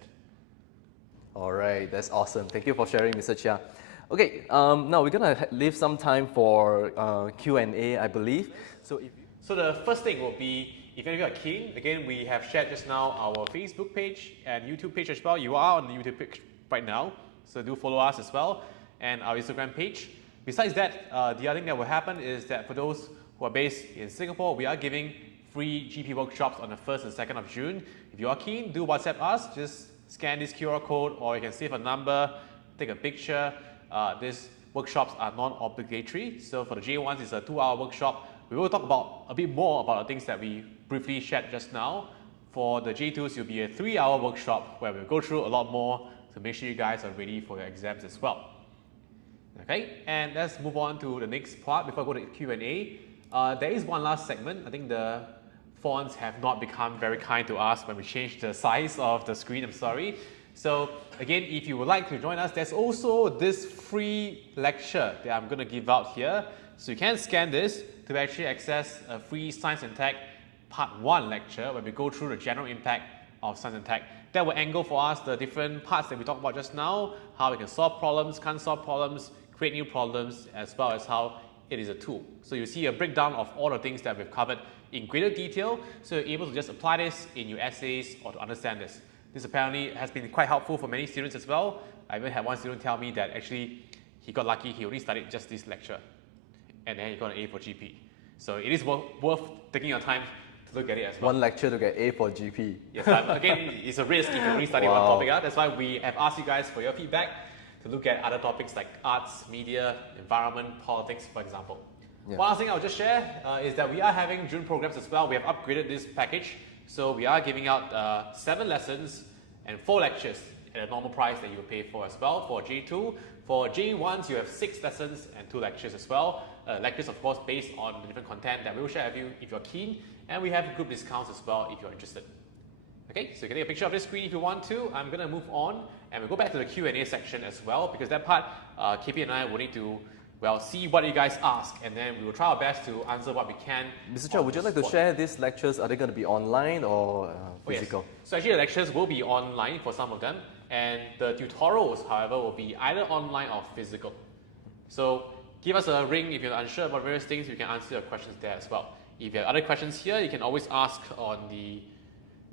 All right, that's awesome. Thank you for sharing, Mr. Chuah. Okay, now we're gonna leave some time for Q&A, I believe. So the first thing will be, if any of you are keen, again, we have shared just now our Facebook page and YouTube page as well. You are on the YouTube page right now, so do follow us as well, and our Instagram page. Besides that, the other thing that will happen is that for those who are based in Singapore, we are giving free GP workshops on the 1st and 2nd of June. If you are keen, do WhatsApp us. Just scan this QR code, or you can save a number, take a picture. These workshops are non-obligatory. So for the J1s, it's a 2-hour workshop. We will talk about a bit more about the things that we briefly shared just now. For the J2s, it'll be a 3-hour workshop where we'll go through a lot more to make sure you guys are ready for your exams as well. Okay, and let's move on to the next part before I go to Q&A. There is one last segment. I think the fonts have not become very kind to us when we changed the size of the screen, I'm sorry. So again, if you would like to join us, there's also this free lecture that I'm going to give out here. So you can scan this to actually access a free Science and Tech Part 1 lecture where we go through the general impact of Science and Tech. That will angle for us the different parts that we talked about just now, how we can solve problems, can't solve problems, create new problems, as well as how it is a tool. So you see a breakdown of all the things that we've covered in greater detail, so you're able to just apply this in your essays or to understand this. This apparently has been quite helpful for many students as well. I even had one student tell me that actually he got lucky, he only studied just this lecture, and then he got an A for GP. So it is worth taking your time to look at it as well. One lecture to get A for GP. Yes, again, it's a risk if you only study one topic. That's why we have asked you guys for your feedback to look at other topics like arts, media, environment, politics, for example. Yeah. One last thing I'll just share is that we are having June programs as well. We have upgraded this package. So we are giving out 7 lessons and 4 lectures at a normal price that you will pay for as well for J2. For J1s, you have 6 lessons and 2 lectures as well. Lectures, of course, based on the different content that we will share with you if you're keen. And we have group discounts as well if you're interested. Okay, so you can take a picture of this screen if you want to. I'm going to move on and we'll go back to the Q&A section as well, because that part, KP and I will need to see what you guys ask, and then we will try our best to answer what we can. Mr. Chuah, would you like to share these lectures? Are they going to be online or physical? Oh, yes. So actually the lectures will be online for some of them, and the tutorials, however, will be either online or physical. So give us a ring if you're unsure about various things. You can answer your questions there as well. If you have other questions here, you can always ask on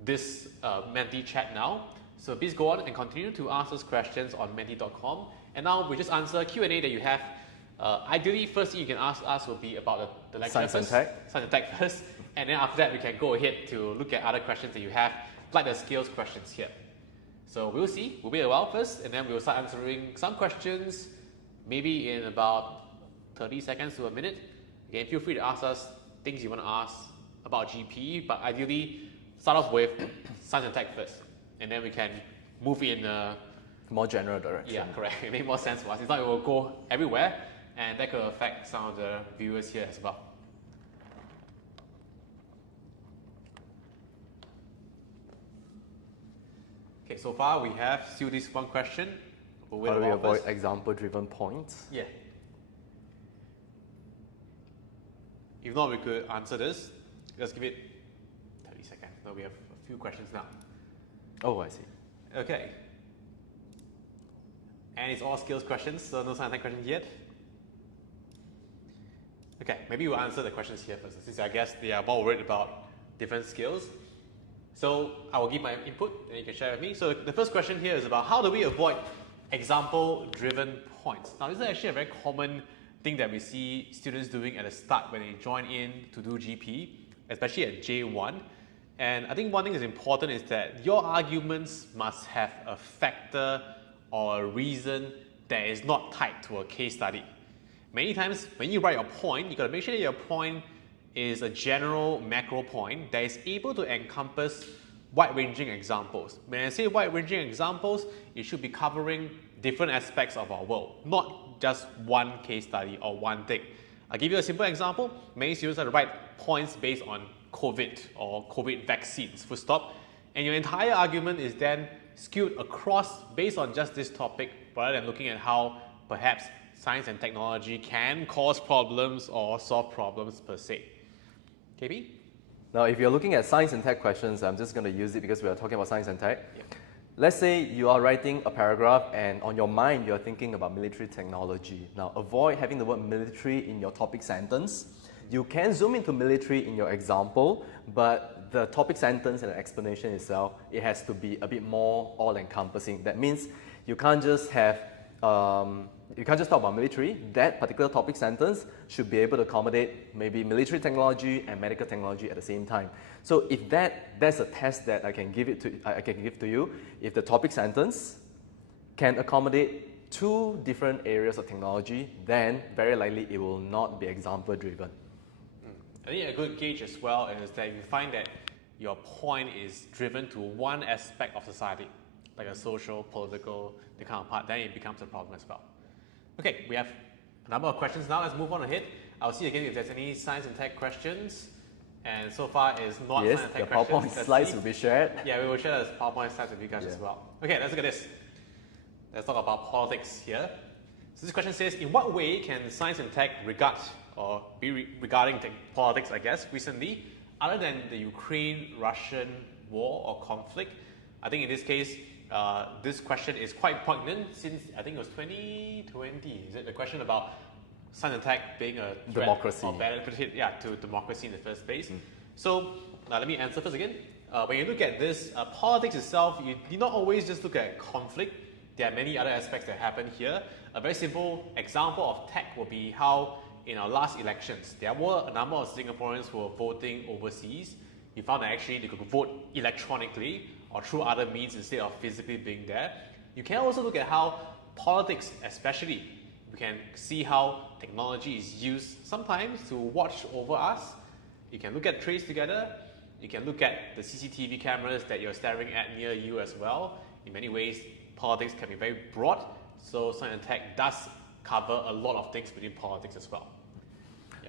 this Menti chat now. So please go on and continue to ask us questions on menti.com. And now we just answer Q&A that you have. Ideally, first thing you can ask us will be about the lecture Science first. and Tech. Science and Tech first. And then after that, we can go ahead to look at other questions that you have, like the skills questions here. So we'll see. We'll wait a while first, and then we'll start answering some questions, maybe in about 30 seconds to a minute. Again, feel free to ask us things you want to ask about GP, but ideally start off with science and tech first, and then we can move in a more general direction. Yeah, correct. It makes more sense for us. It's not it will go everywhere, and that could affect some of the viewers here as well. Okay, so far we have still this one question. How do we avoid example-driven points? Yeah. If not, we could answer this. Let's give it 30 seconds. Now we have a few questions now. Oh, I see. Okay. And it's all skills questions, so no science questions yet. Okay, maybe we'll answer the questions here first, since I guess they are more worried about different skills. So I will give my input, and you can share with me. So the first question here is about how do we avoid example-driven points. Now this is actually a very common thing that we see students doing at the start when they join in to do GP, especially at J1. And I think one thing that's important is that your arguments must have a factor or a reason that is not tied to a case study. Many times when you write your point, you got to make sure that your point is a general macro point that is able to encompass wide-ranging examples. When I say wide-ranging examples, it should be covering different aspects of our world, not just one case study or one thing. I'll give you a simple example. Many students have to write points based on COVID or COVID vaccines, full stop. And your entire argument is then skewed across based on just this topic, rather than looking at how perhaps science and technology can cause problems or solve problems per se. KB? Now, if you're looking at science and tech questions, I'm just going to use it because we are talking about science and tech. Yeah. Let's say you are writing a paragraph and on your mind you're thinking about military technology. Now, avoid having the word military in your topic sentence. You can zoom into military in your example, but the topic sentence and the explanation itself, it has to be a bit more all-encompassing. That means you can't just have you can't just talk about military. That particular topic sentence should be able to accommodate maybe military technology and medical technology at the same time. So if that's a test that I can give to you. If the topic sentence can accommodate two different areas of technology, then very likely it will not be example driven. I think a good gauge as well is that if you find that your point is driven to one aspect of society, like a social, political, the kind of part, then it becomes a problem as well. Okay, we have a number of questions now. Let's move on ahead. I'll see again if there's any science and tech questions. And so far it's not yes, science and tech the PowerPoint questions. slides will be shared. Yeah, we will share the PowerPoint slides with you guys as well. Okay, let's look at this. Let's talk about politics here. So this question says, in what way can science and tech regarding politics, I guess, recently, other than the Ukraine-Russian war or conflict? I think in this case, this question is quite poignant since I think it was 2020. Is it the question about science and tech being a threat democracy, or benefit, to democracy in the first place? So now let me answer first again. When you look at this, politics itself, you do not always just look at conflict. There are many other aspects that happen here. A very simple example of tech will be how in our last elections, there were a number of Singaporeans who were voting overseas. You found that actually they could vote electronically or through other means instead of physically being there. You can also look at how politics, especially, we can see how technology is used sometimes to watch over us. You can look at Trace Together. You can look at the CCTV cameras that you're staring at near you as well. In many ways, politics can be very broad, so science and tech does cover a lot of things within politics as well.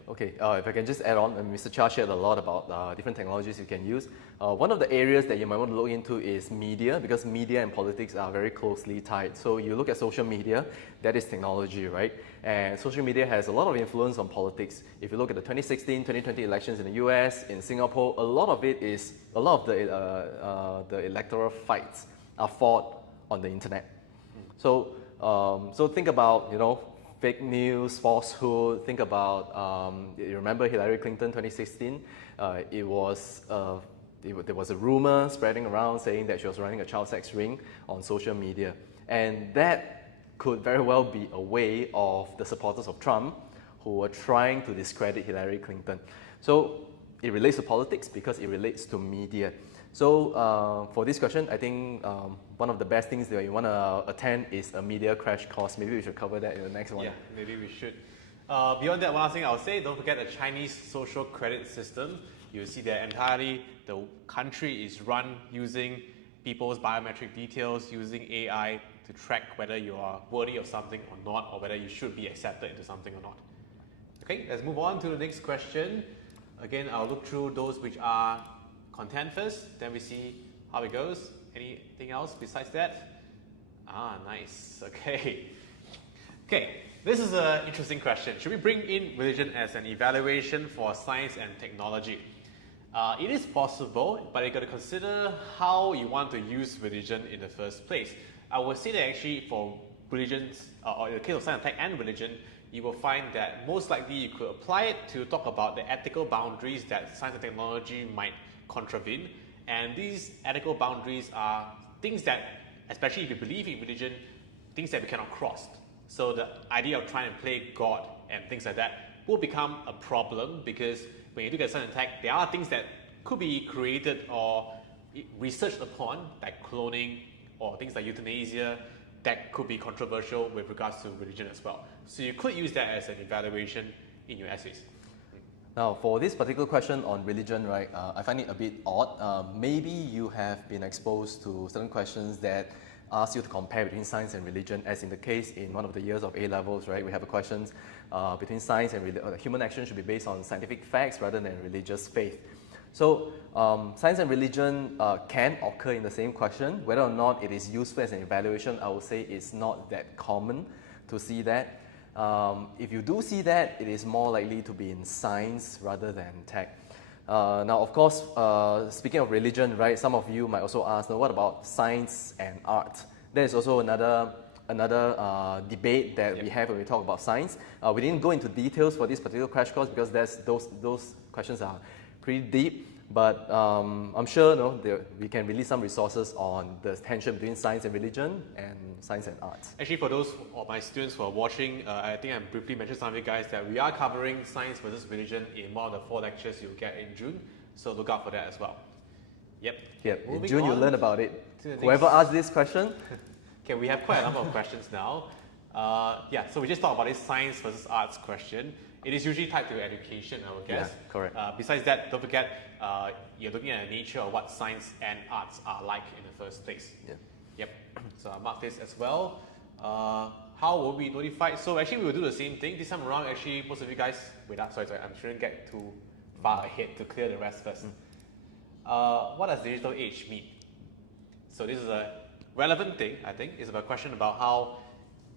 Okay, if I can just add on, Mr. Chuah shared a lot about different technologies you can use. One of the areas that you might want to look into is media, because media and politics are very closely tied. So you look at social media, that is technology, right? And social media has a lot of influence on politics. If you look at the 2016, 2020 elections in the US, in Singapore, a lot of the electoral fights are fought on the internet. So think about, fake news, falsehood. Think about, you remember Hillary Clinton 2016? There was a rumor spreading around saying that she was running a child sex ring on social media. And that could very well be a way of the supporters of Trump who were trying to discredit Hillary Clinton. So it relates to politics because it relates to media. So for this question, I think one of the best things that you want to attend is a media crash course. Maybe we should cover that in the next one. Yeah, maybe we should. Beyond that, one last thing I'll say, don't forget the Chinese social credit system. you'll see that entirely the country is run using people's biometric details, using AI to track whether you are worthy of something or not, or whether you should be accepted into something or not. Okay, let's move on to the next question. Again, I'll look through those which are content first, then we see how it goes. Anything else besides that? Ah, nice. Okay. Okay, this is an interesting question. Should we bring in religion as an evaluation for science and technology? It is possible, but you got to consider how you want to use religion in the first place. I would say that actually for religions, or in the case of science and tech and religion, you will find that most likely you could apply it to talk about the ethical boundaries that science and technology might contravene. And these ethical boundaries are things that, especially if you believe in religion, things that we cannot cross. So the idea of trying to play God and things like that will become a problem, because when you look at science and tech, there are things that could be created or researched upon, like cloning or things like euthanasia, that could be controversial with regards to religion as well. So you could use that as an evaluation in your essays. Now, for this particular question on religion, right, I find it a bit odd. Maybe you have been exposed to certain questions that ask you to compare between science and religion, as in the case in one of the years of A-levels, right? We have a question between science and human action should be based on scientific facts rather than religious faith. So, science and religion can occur in the same question. Whether or not it is useful as an evaluation, I would say it's not that common to see that. If you do see that, it is more likely to be in science rather than tech. Now, of course, speaking of religion, right, some of you might also ask, what about science and art? There is also another debate that we have when we talk about science. We didn't go into details for this particular crash course because those questions are pretty deep, but I'm sure we can release some resources on the tension between science and religion and science and arts. Actually, for those of my students who are watching, I think I briefly mentioned some of you guys that we are covering science versus religion in one of the 4 lectures you'll get in June, so look out for that as well. Yep. In June you'll learn about it. Whoever asked this question. Okay, we have quite a number of questions now. So we just talked about this science versus arts question. It is usually tied to education, I would guess. Yeah, correct. Besides that, don't forget, you're looking at the nature of what science and arts are like in the first place. Yeah. Yep. So I'll mark this as well. How will we notify? So actually, we will do the same thing. This time around, actually, most of you guys, sorry, I shouldn't get too far ahead to clear the rest first. What does digital age mean? So this is a relevant thing, I think. It's about a question about how,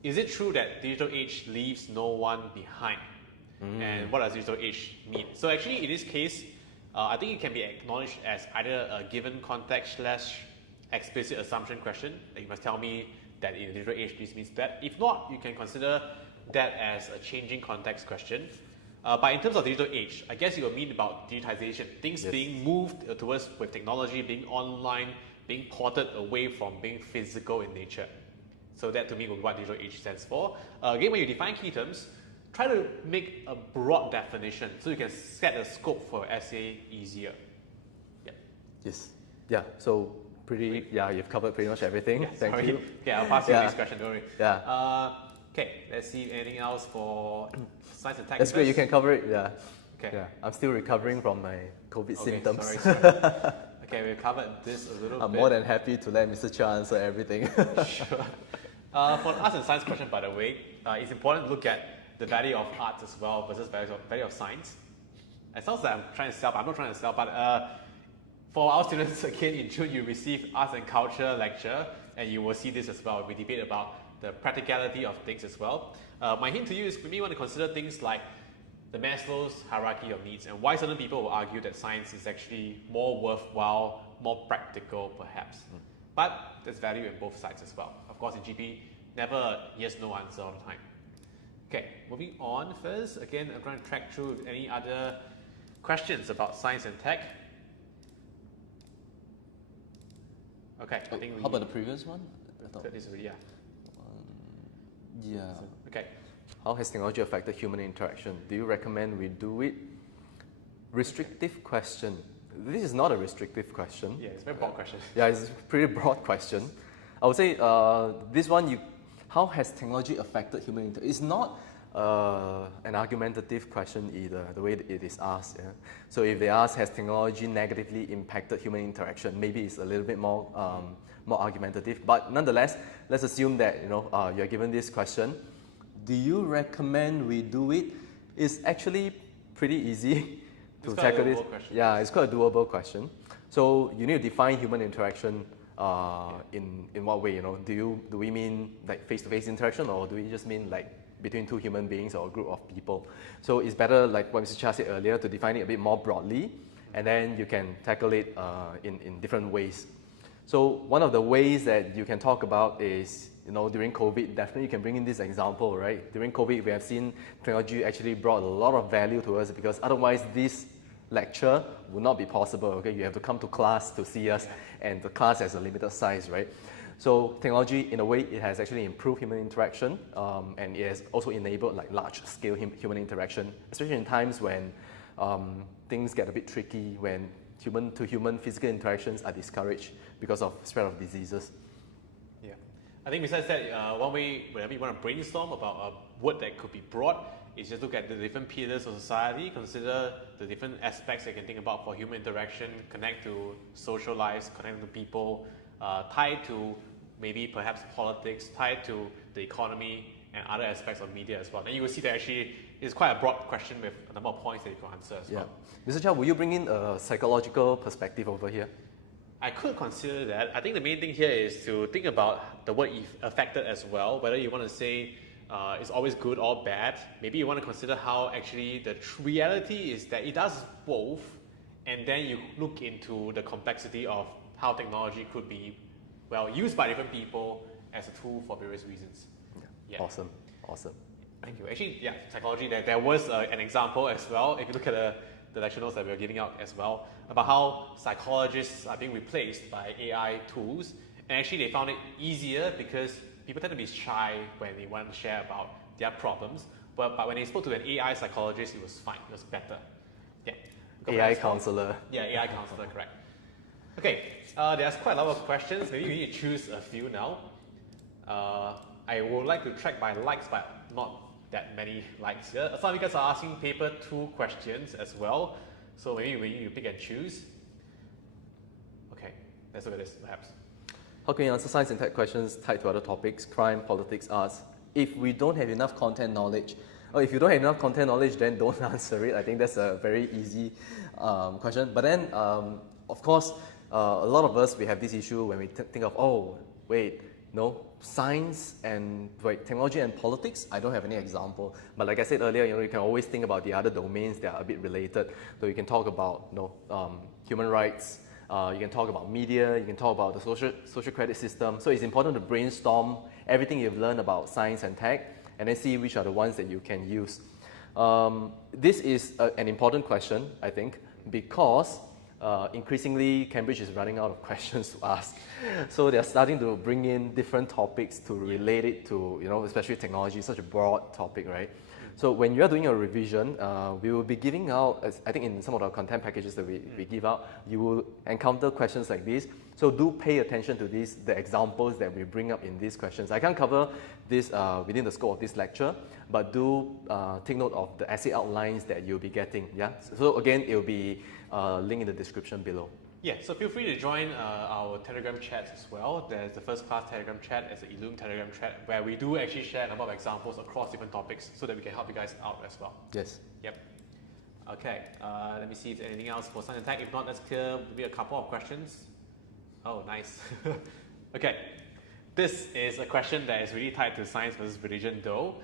is it true that digital age leaves no one behind? And what does digital age mean? So actually, in this case, I think it can be acknowledged as either a given context / explicit assumption question, that you must tell me that in the digital age this means that. If not, you can consider that as a changing context question. But in terms of digital age, I guess it will mean about digitization, things being moved towards with technology, being online, being ported away from being physical in nature. So that to me will be what digital age stands for. Again, when you define key terms, try to make a broad definition so you can set a scope for your essay easier. Yeah. Yes. Yeah. So you've covered pretty much everything. Thank you. Okay, I'll pass you the next question. Don't worry. Yeah. Okay. Let's see anything else for science and tech. That's great. You can cover it. Yeah. Okay. Yeah. I'm still recovering from my COVID symptoms. Sorry. Okay, we've covered this a little bit. I'm more than happy to let Mr. Chuah answer everything. Sure. For the arts and science question, by the way, it's important to look at the value of arts as well versus value of science. It sounds like I'm trying to sell, but I'm not trying to sell. But for our students, again, in June, you receive arts and culture lecture, and you will see this as well. We debate about the practicality of things as well. My hint to you is we may want to consider things like the Maslow's hierarchy of needs and why certain people will argue that science is actually more worthwhile, more practical, perhaps. But there's value in both sides as well. Of course, in GP, never a yes/no answer all the time. Okay, moving on first. Again, I'm trying to track through any other questions about science and tech. Okay, I think how about the previous one? This already, yeah. Yeah. Okay. How has technology affected human interaction? Do you recommend we do it? Restrictive question. This is not a restrictive question. Yeah, it's a very broad question. Yeah, it's a pretty broad question. I would say this one, how has technology affected human interaction? It's not an argumentative question either, the way it is asked. Yeah? So if they ask, has technology negatively impacted human interaction, maybe it's a little bit more, more argumentative. But nonetheless, let's assume that you're given this question. Do you recommend we do it? It's actually pretty easy to tackle this. Yeah, it's quite a doable question. So you need to define human interaction in what way? Do we mean like face-to-face interaction, or do we just mean like between two human beings or a group of people? So it's better, like what Mr. Chuah said earlier, to define it a bit more broadly, and then you can tackle it in different ways. So one of the ways that you can talk about is, during COVID, definitely you can bring in this example, right? During COVID, we have seen technology actually brought a lot of value to us, because otherwise this lecture would not be possible, okay? You have to come to class to see us, and the class has a limited size, right? So technology, in a way, it has actually improved human interaction, and it has also enabled like large-scale human interaction, especially in times when things get a bit tricky, when human-to-human physical interactions are discouraged because of spread of diseases. Yeah, I think besides that, one way whenever you want to brainstorm about a word that could be brought is just look at the different pillars of society, consider the different aspects that you can think about for human interaction, connect to social lives, connect to people, tied to maybe perhaps politics, tied to the economy and other aspects of media as well. Then you will see that actually it's quite a broad question with a number of points that you can answer as well. Mr. Chuah, will you bring in a psychological perspective over here? I could consider that. I think the main thing here is to think about the word affected as well, whether you want to say it's always good or bad. Maybe you want to consider how actually the reality is that it does both, and then you look into the complexity of how technology could be, used by different people as a tool for various reasons. Yeah. Awesome. Thank you. Actually, psychology, there was an example as well, if you look at the lecture notes that we're giving out as well, about how psychologists are being replaced by AI tools. And actually they found it easier because people tend to be shy when they want to share about their problems. But when they spoke to an AI psychologist, it was fine, it was better. Yeah. AI counselor. Yeah, AI counselor, correct. Okay, there's quite a lot of questions. Maybe we need to choose a few now. I would like to track by likes, but not that many likes here. Some of you guys are asking paper 2 questions as well. So maybe we need to pick and choose. Okay, let's look at this perhaps. How can you answer science and tech questions tied to other topics, crime, politics, arts, if we don't have enough content knowledge? Or if you don't have enough content knowledge, then don't answer it. I think that's a very easy question. But then, of course, a lot of us, we have this issue when we think of, science and technology and politics, I don't have any example. But like I said earlier, you can always think about the other domains that are a bit related. So you can talk about human rights, you can talk about media, you can talk about the social credit system. So it's important to brainstorm everything you've learned about science and tech, and then see which are the ones that you can use. This is an important question, I think, because increasingly Cambridge is running out of questions to ask. So they're starting to bring in different topics to relate it to, especially technology, such a broad topic, right? So when you're doing a revision, we will be giving out, I think in some of the content packages that we give out, you will encounter questions like this. So do pay attention to the examples that we bring up in these questions. I can't cover this within the scope of this lecture, but do take note of the essay outlines that you'll be getting. Yeah. So again, it will be linked in the description below. Yeah, so feel free to join our Telegram chats as well. There's the first class Telegram chat, there's the Illum Telegram chat, where we do actually share a number of examples across different topics so that we can help you guys out as well. Yes. Yep. Okay, let me see if there's anything else for science and tech. If not, let's clear maybe a couple of questions. Oh, nice. Okay, this is a question that is really tied to science versus religion though.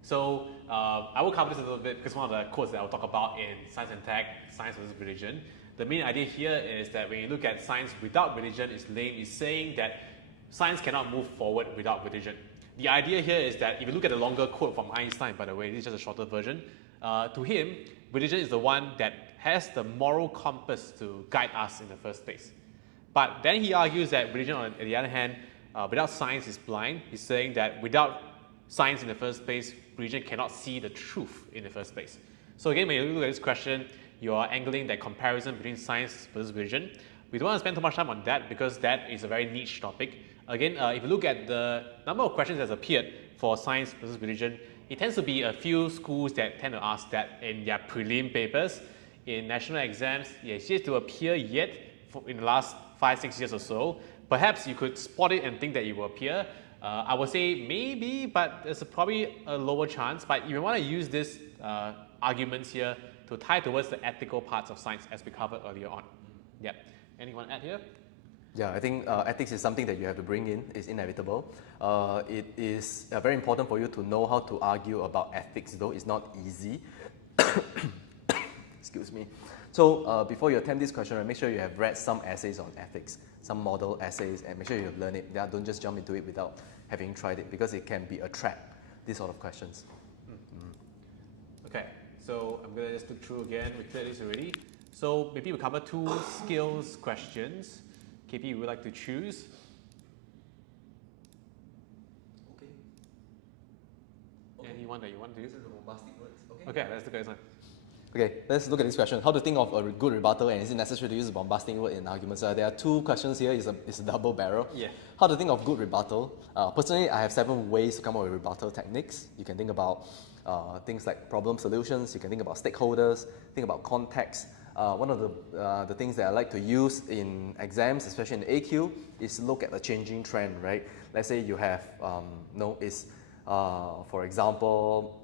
So I will cover this a little bit because one of the quotes that I'll talk about in science and tech, science versus religion. The main idea here is that when you look at science without religion, it's saying that science cannot move forward without religion. The idea here is that if you look at the longer quote from Einstein, by the way, this is just a shorter version, to him, religion is the one that has the moral compass to guide us in the first place. But then he argues that religion, on the other hand, without science is blind. He's saying that without science in the first place, religion cannot see the truth in the first place. So again, when you look at this question, you are angling that comparison between science versus religion. We don't want to spend too much time on that because that is a very niche topic. Again, if you look at the number of questions that has appeared for science versus religion, it tends to be a few schools that tend to ask that in their prelim papers. In national exams, it's yet to appear yet in the last 5-6 years or so. Perhaps you could spot it and think that it will appear. I would say maybe, but there's probably a lower chance. But you want to use these arguments here to tie towards the ethical parts of science as we covered earlier on. Yeah. Anyone add here? Yeah, I think ethics is something that you have to bring in. It's inevitable. It is very important for you to know how to argue about ethics, though it's not easy. Excuse me. So before you attempt this question, make sure you have read some essays on ethics, some model essays, and make sure you have learned it. Yeah, don't just jump into it without having tried it, because it can be a trap, these sort of questions. Okay, so I'm going to just look through again. We cleared this already. So maybe we'll cover 2 skills questions. KP, you would like to choose? Okay. Anyone that you want to do? These are the bombastic words. Okay, let's look at this one. Okay, let's look at this question. How to think of a good rebuttal, and is it necessary to use a bombastic word in arguments? There are 2 questions here. It's a double barrel. Yeah. How to think of good rebuttal? Personally, I have 7 ways to come up with rebuttal techniques. You can think about things like problem solutions. You can think about stakeholders. Think about context. One of the things that I like to use in exams, especially in AQ, is look at a changing trend, right? Let's say you have, for example,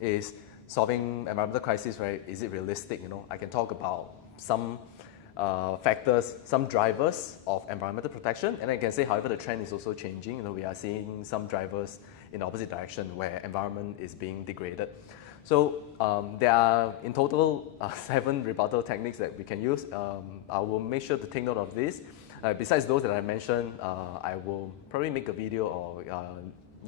is solving environmental crisis, right? Is it realistic? I can talk about some factors, some drivers of environmental protection, and I can say, however, the trend is also changing. We are seeing some drivers in the opposite direction where environment is being degraded. So there are in total 7 rebuttal techniques that we can use. I will make sure to take note of this. Besides those that I mentioned, I will probably make a video or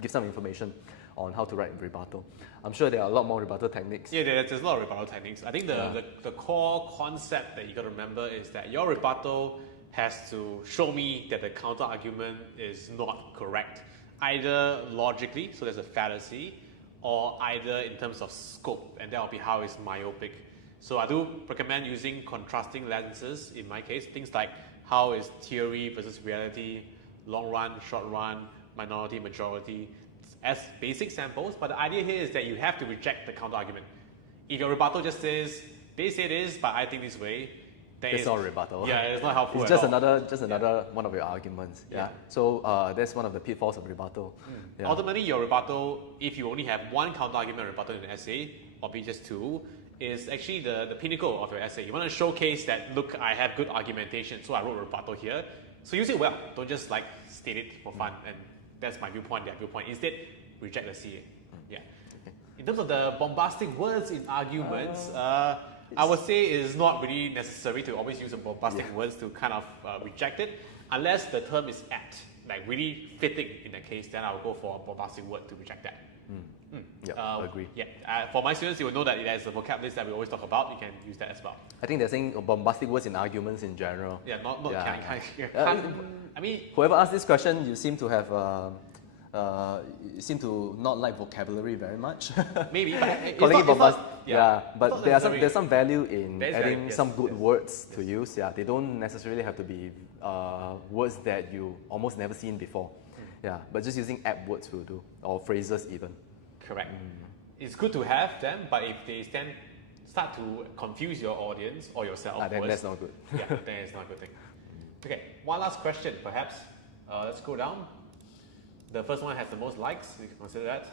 give some information on how to write rebuttal. I'm sure there are a lot more rebuttal techniques. Yeah, there's a lot of rebuttal techniques. I think the core concept that you got to remember is that your rebuttal has to show me that the counter argument is not correct, either logically, so there's a fallacy, or either in terms of scope, and that will be how it's myopic. So I do recommend using contrasting lenses in my case, things like how is theory versus reality, long run, short run, minority, majority, as basic samples, but the idea here is that you have to reject the counter argument. If your rebuttal just says, they say this, but I think this way, then it's not a rebuttal. Yeah, it's not helpful It's just another one of your arguments. Yeah. So that's one of the pitfalls of rebuttal. Yeah. Ultimately, your rebuttal, if you only have one counter argument rebuttal in an essay, or be just 2, is actually the pinnacle of your essay. You want to showcase that, look, I have good argumentation, so I wrote a rebuttal here. So use it well. Don't just state it for fun. And that's my viewpoint, their viewpoint. Instead, reject the CA. Yeah. Okay. In terms of the bombastic words in arguments, I would say it is not really necessary to always use the bombastic words to kind of reject it, unless the term is apt, really fitting in that case, then I will go for a bombastic word to reject that. Yeah, I agree. Yeah. For my students, you will know that there's a vocab list that we always talk about. You can use that as well. I think they're saying bombastic words in arguments in general. Yeah, not I mean, whoever asked this question, you seem to have you seem to not like vocabulary very much. Maybe, but calling it bombastic. But there's some value in adding some good words to use. Yeah, they don't necessarily have to be words that you almost never seen before. Yeah, but just using apt words will do, or phrases even. Correct. It's good to have them, but if they start to confuse your audience or yourself, then that's not good. Yeah, then it's not a good thing. Okay, one last question, perhaps. Let's go down. The first one has the most likes. You can consider that.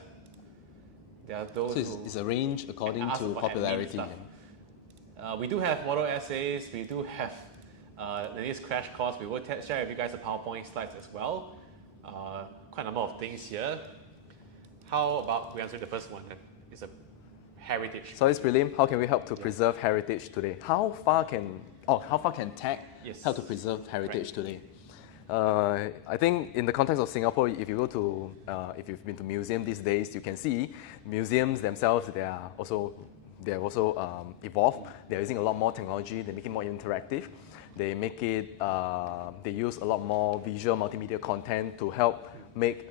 There are those so it's a range according to popularity. We do have model essays. We do have the next crash course. We will share with you guys the PowerPoint slides as well. Quite a number of things here. How about we answer the first one? It's a heritage. So it's prelim. How can we help to preserve heritage today? How far can tech help to preserve heritage today? I think in the context of Singapore, if you go to, if you've been to museum these days, you can see museums themselves. They have also evolved. They're using a lot more technology. They make it more interactive. They make it. They use a lot more visual multimedia content to help make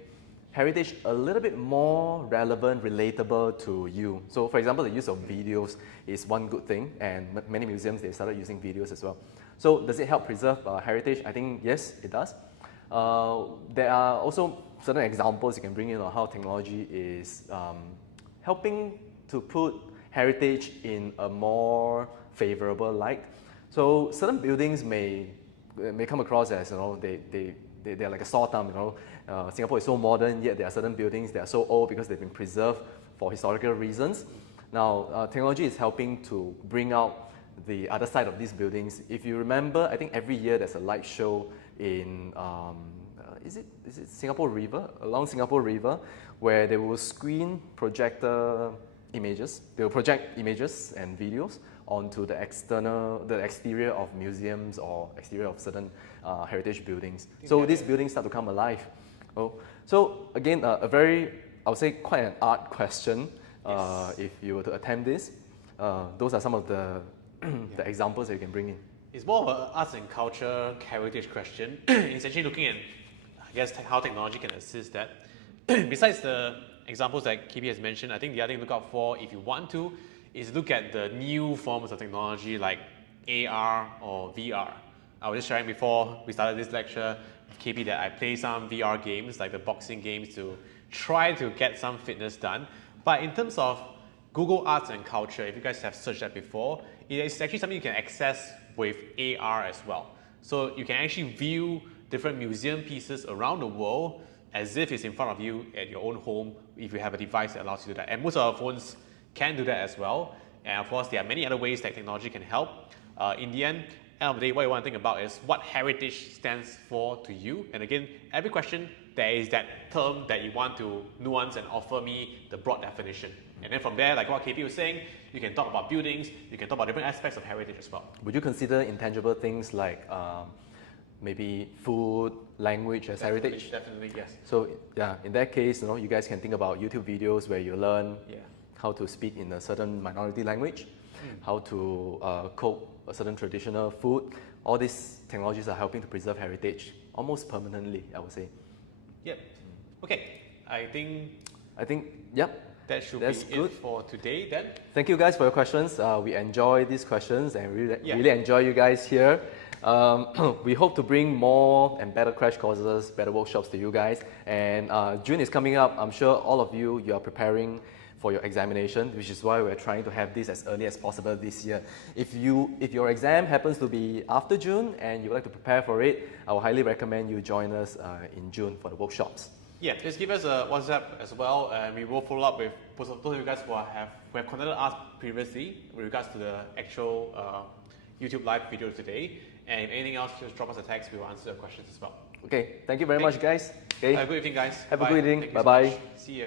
heritage a little bit more relevant, relatable to you. So, for example, the use of videos is one good thing, and many museums they started using videos as well. So, does it help preserve heritage? I think yes, it does. There are also certain examples you can bring in on how technology is helping to put heritage in a more favorable light. So certain buildings may come across as, they're like a sore thumb, Singapore is so modern, yet there are certain buildings that are so old because they've been preserved for historical reasons. Now, technology is helping to bring out the other side of these buildings. If you remember, I think every year there's a light show in, is it Singapore River? Along Singapore River, where they will screen projector images. They will project images and videos onto the exterior of museums or exterior of certain heritage buildings. So these buildings start to come alive. So again, a very, I would say, quite an art question. If you were to attempt this, those are some of the examples that you can bring in. It's more of an arts and culture heritage question. It's actually looking at, I guess, how technology can assist that. Besides the examples that KB has mentioned, I think the other thing to look out for, if you want to, is look at the new forms of technology like AR or VR. I was just sharing before we started this lecture with KB that I play some VR games, like the boxing games, to try to get some fitness done. But in terms of Google Arts and Culture, if you guys have searched that before, it is actually something you can access with AR as well. So you can actually view different museum pieces around the world as if it's in front of you at your own home if you have a device that allows you to do that. And most of our phones can do that as well. And of course, there are many other ways that technology can help. In the end of the day, what you want to think about is what heritage stands for to you. And again, every question, there is that term that you want to nuance and offer me the broad definition. And then from there, like what KP was saying, you can talk about buildings, you can talk about different aspects of heritage as well. Would you consider intangible things like maybe food, language as heritage? Definitely, yes. So yeah, in that case, you guys can think about YouTube videos where you learn how to speak in a certain minority language, how to cook a certain traditional food. All these technologies are helping to preserve heritage almost permanently, I would say. Yep. Okay, I think yep. That should That's be good it for today then. Thank you guys for your questions. We enjoy these questions and really enjoy you guys here. We hope to bring more and better crash courses, better workshops to you guys. And June is coming up. I'm sure all of you are preparing for your examination, which is why we're trying to have this as early as possible this year. If your exam happens to be after June and you would like to prepare for it, I would highly recommend you join us in June for the workshops. Yeah, just give us a WhatsApp as well, and we will follow up with those of you guys who have contacted us previously with regards to the actual YouTube live video today. And if anything else, just drop us a text. We will answer your questions as well. Okay, thank you very much, guys. Okay. Have a good evening, guys. Have a good evening. Bye-bye. Bye-bye. See you.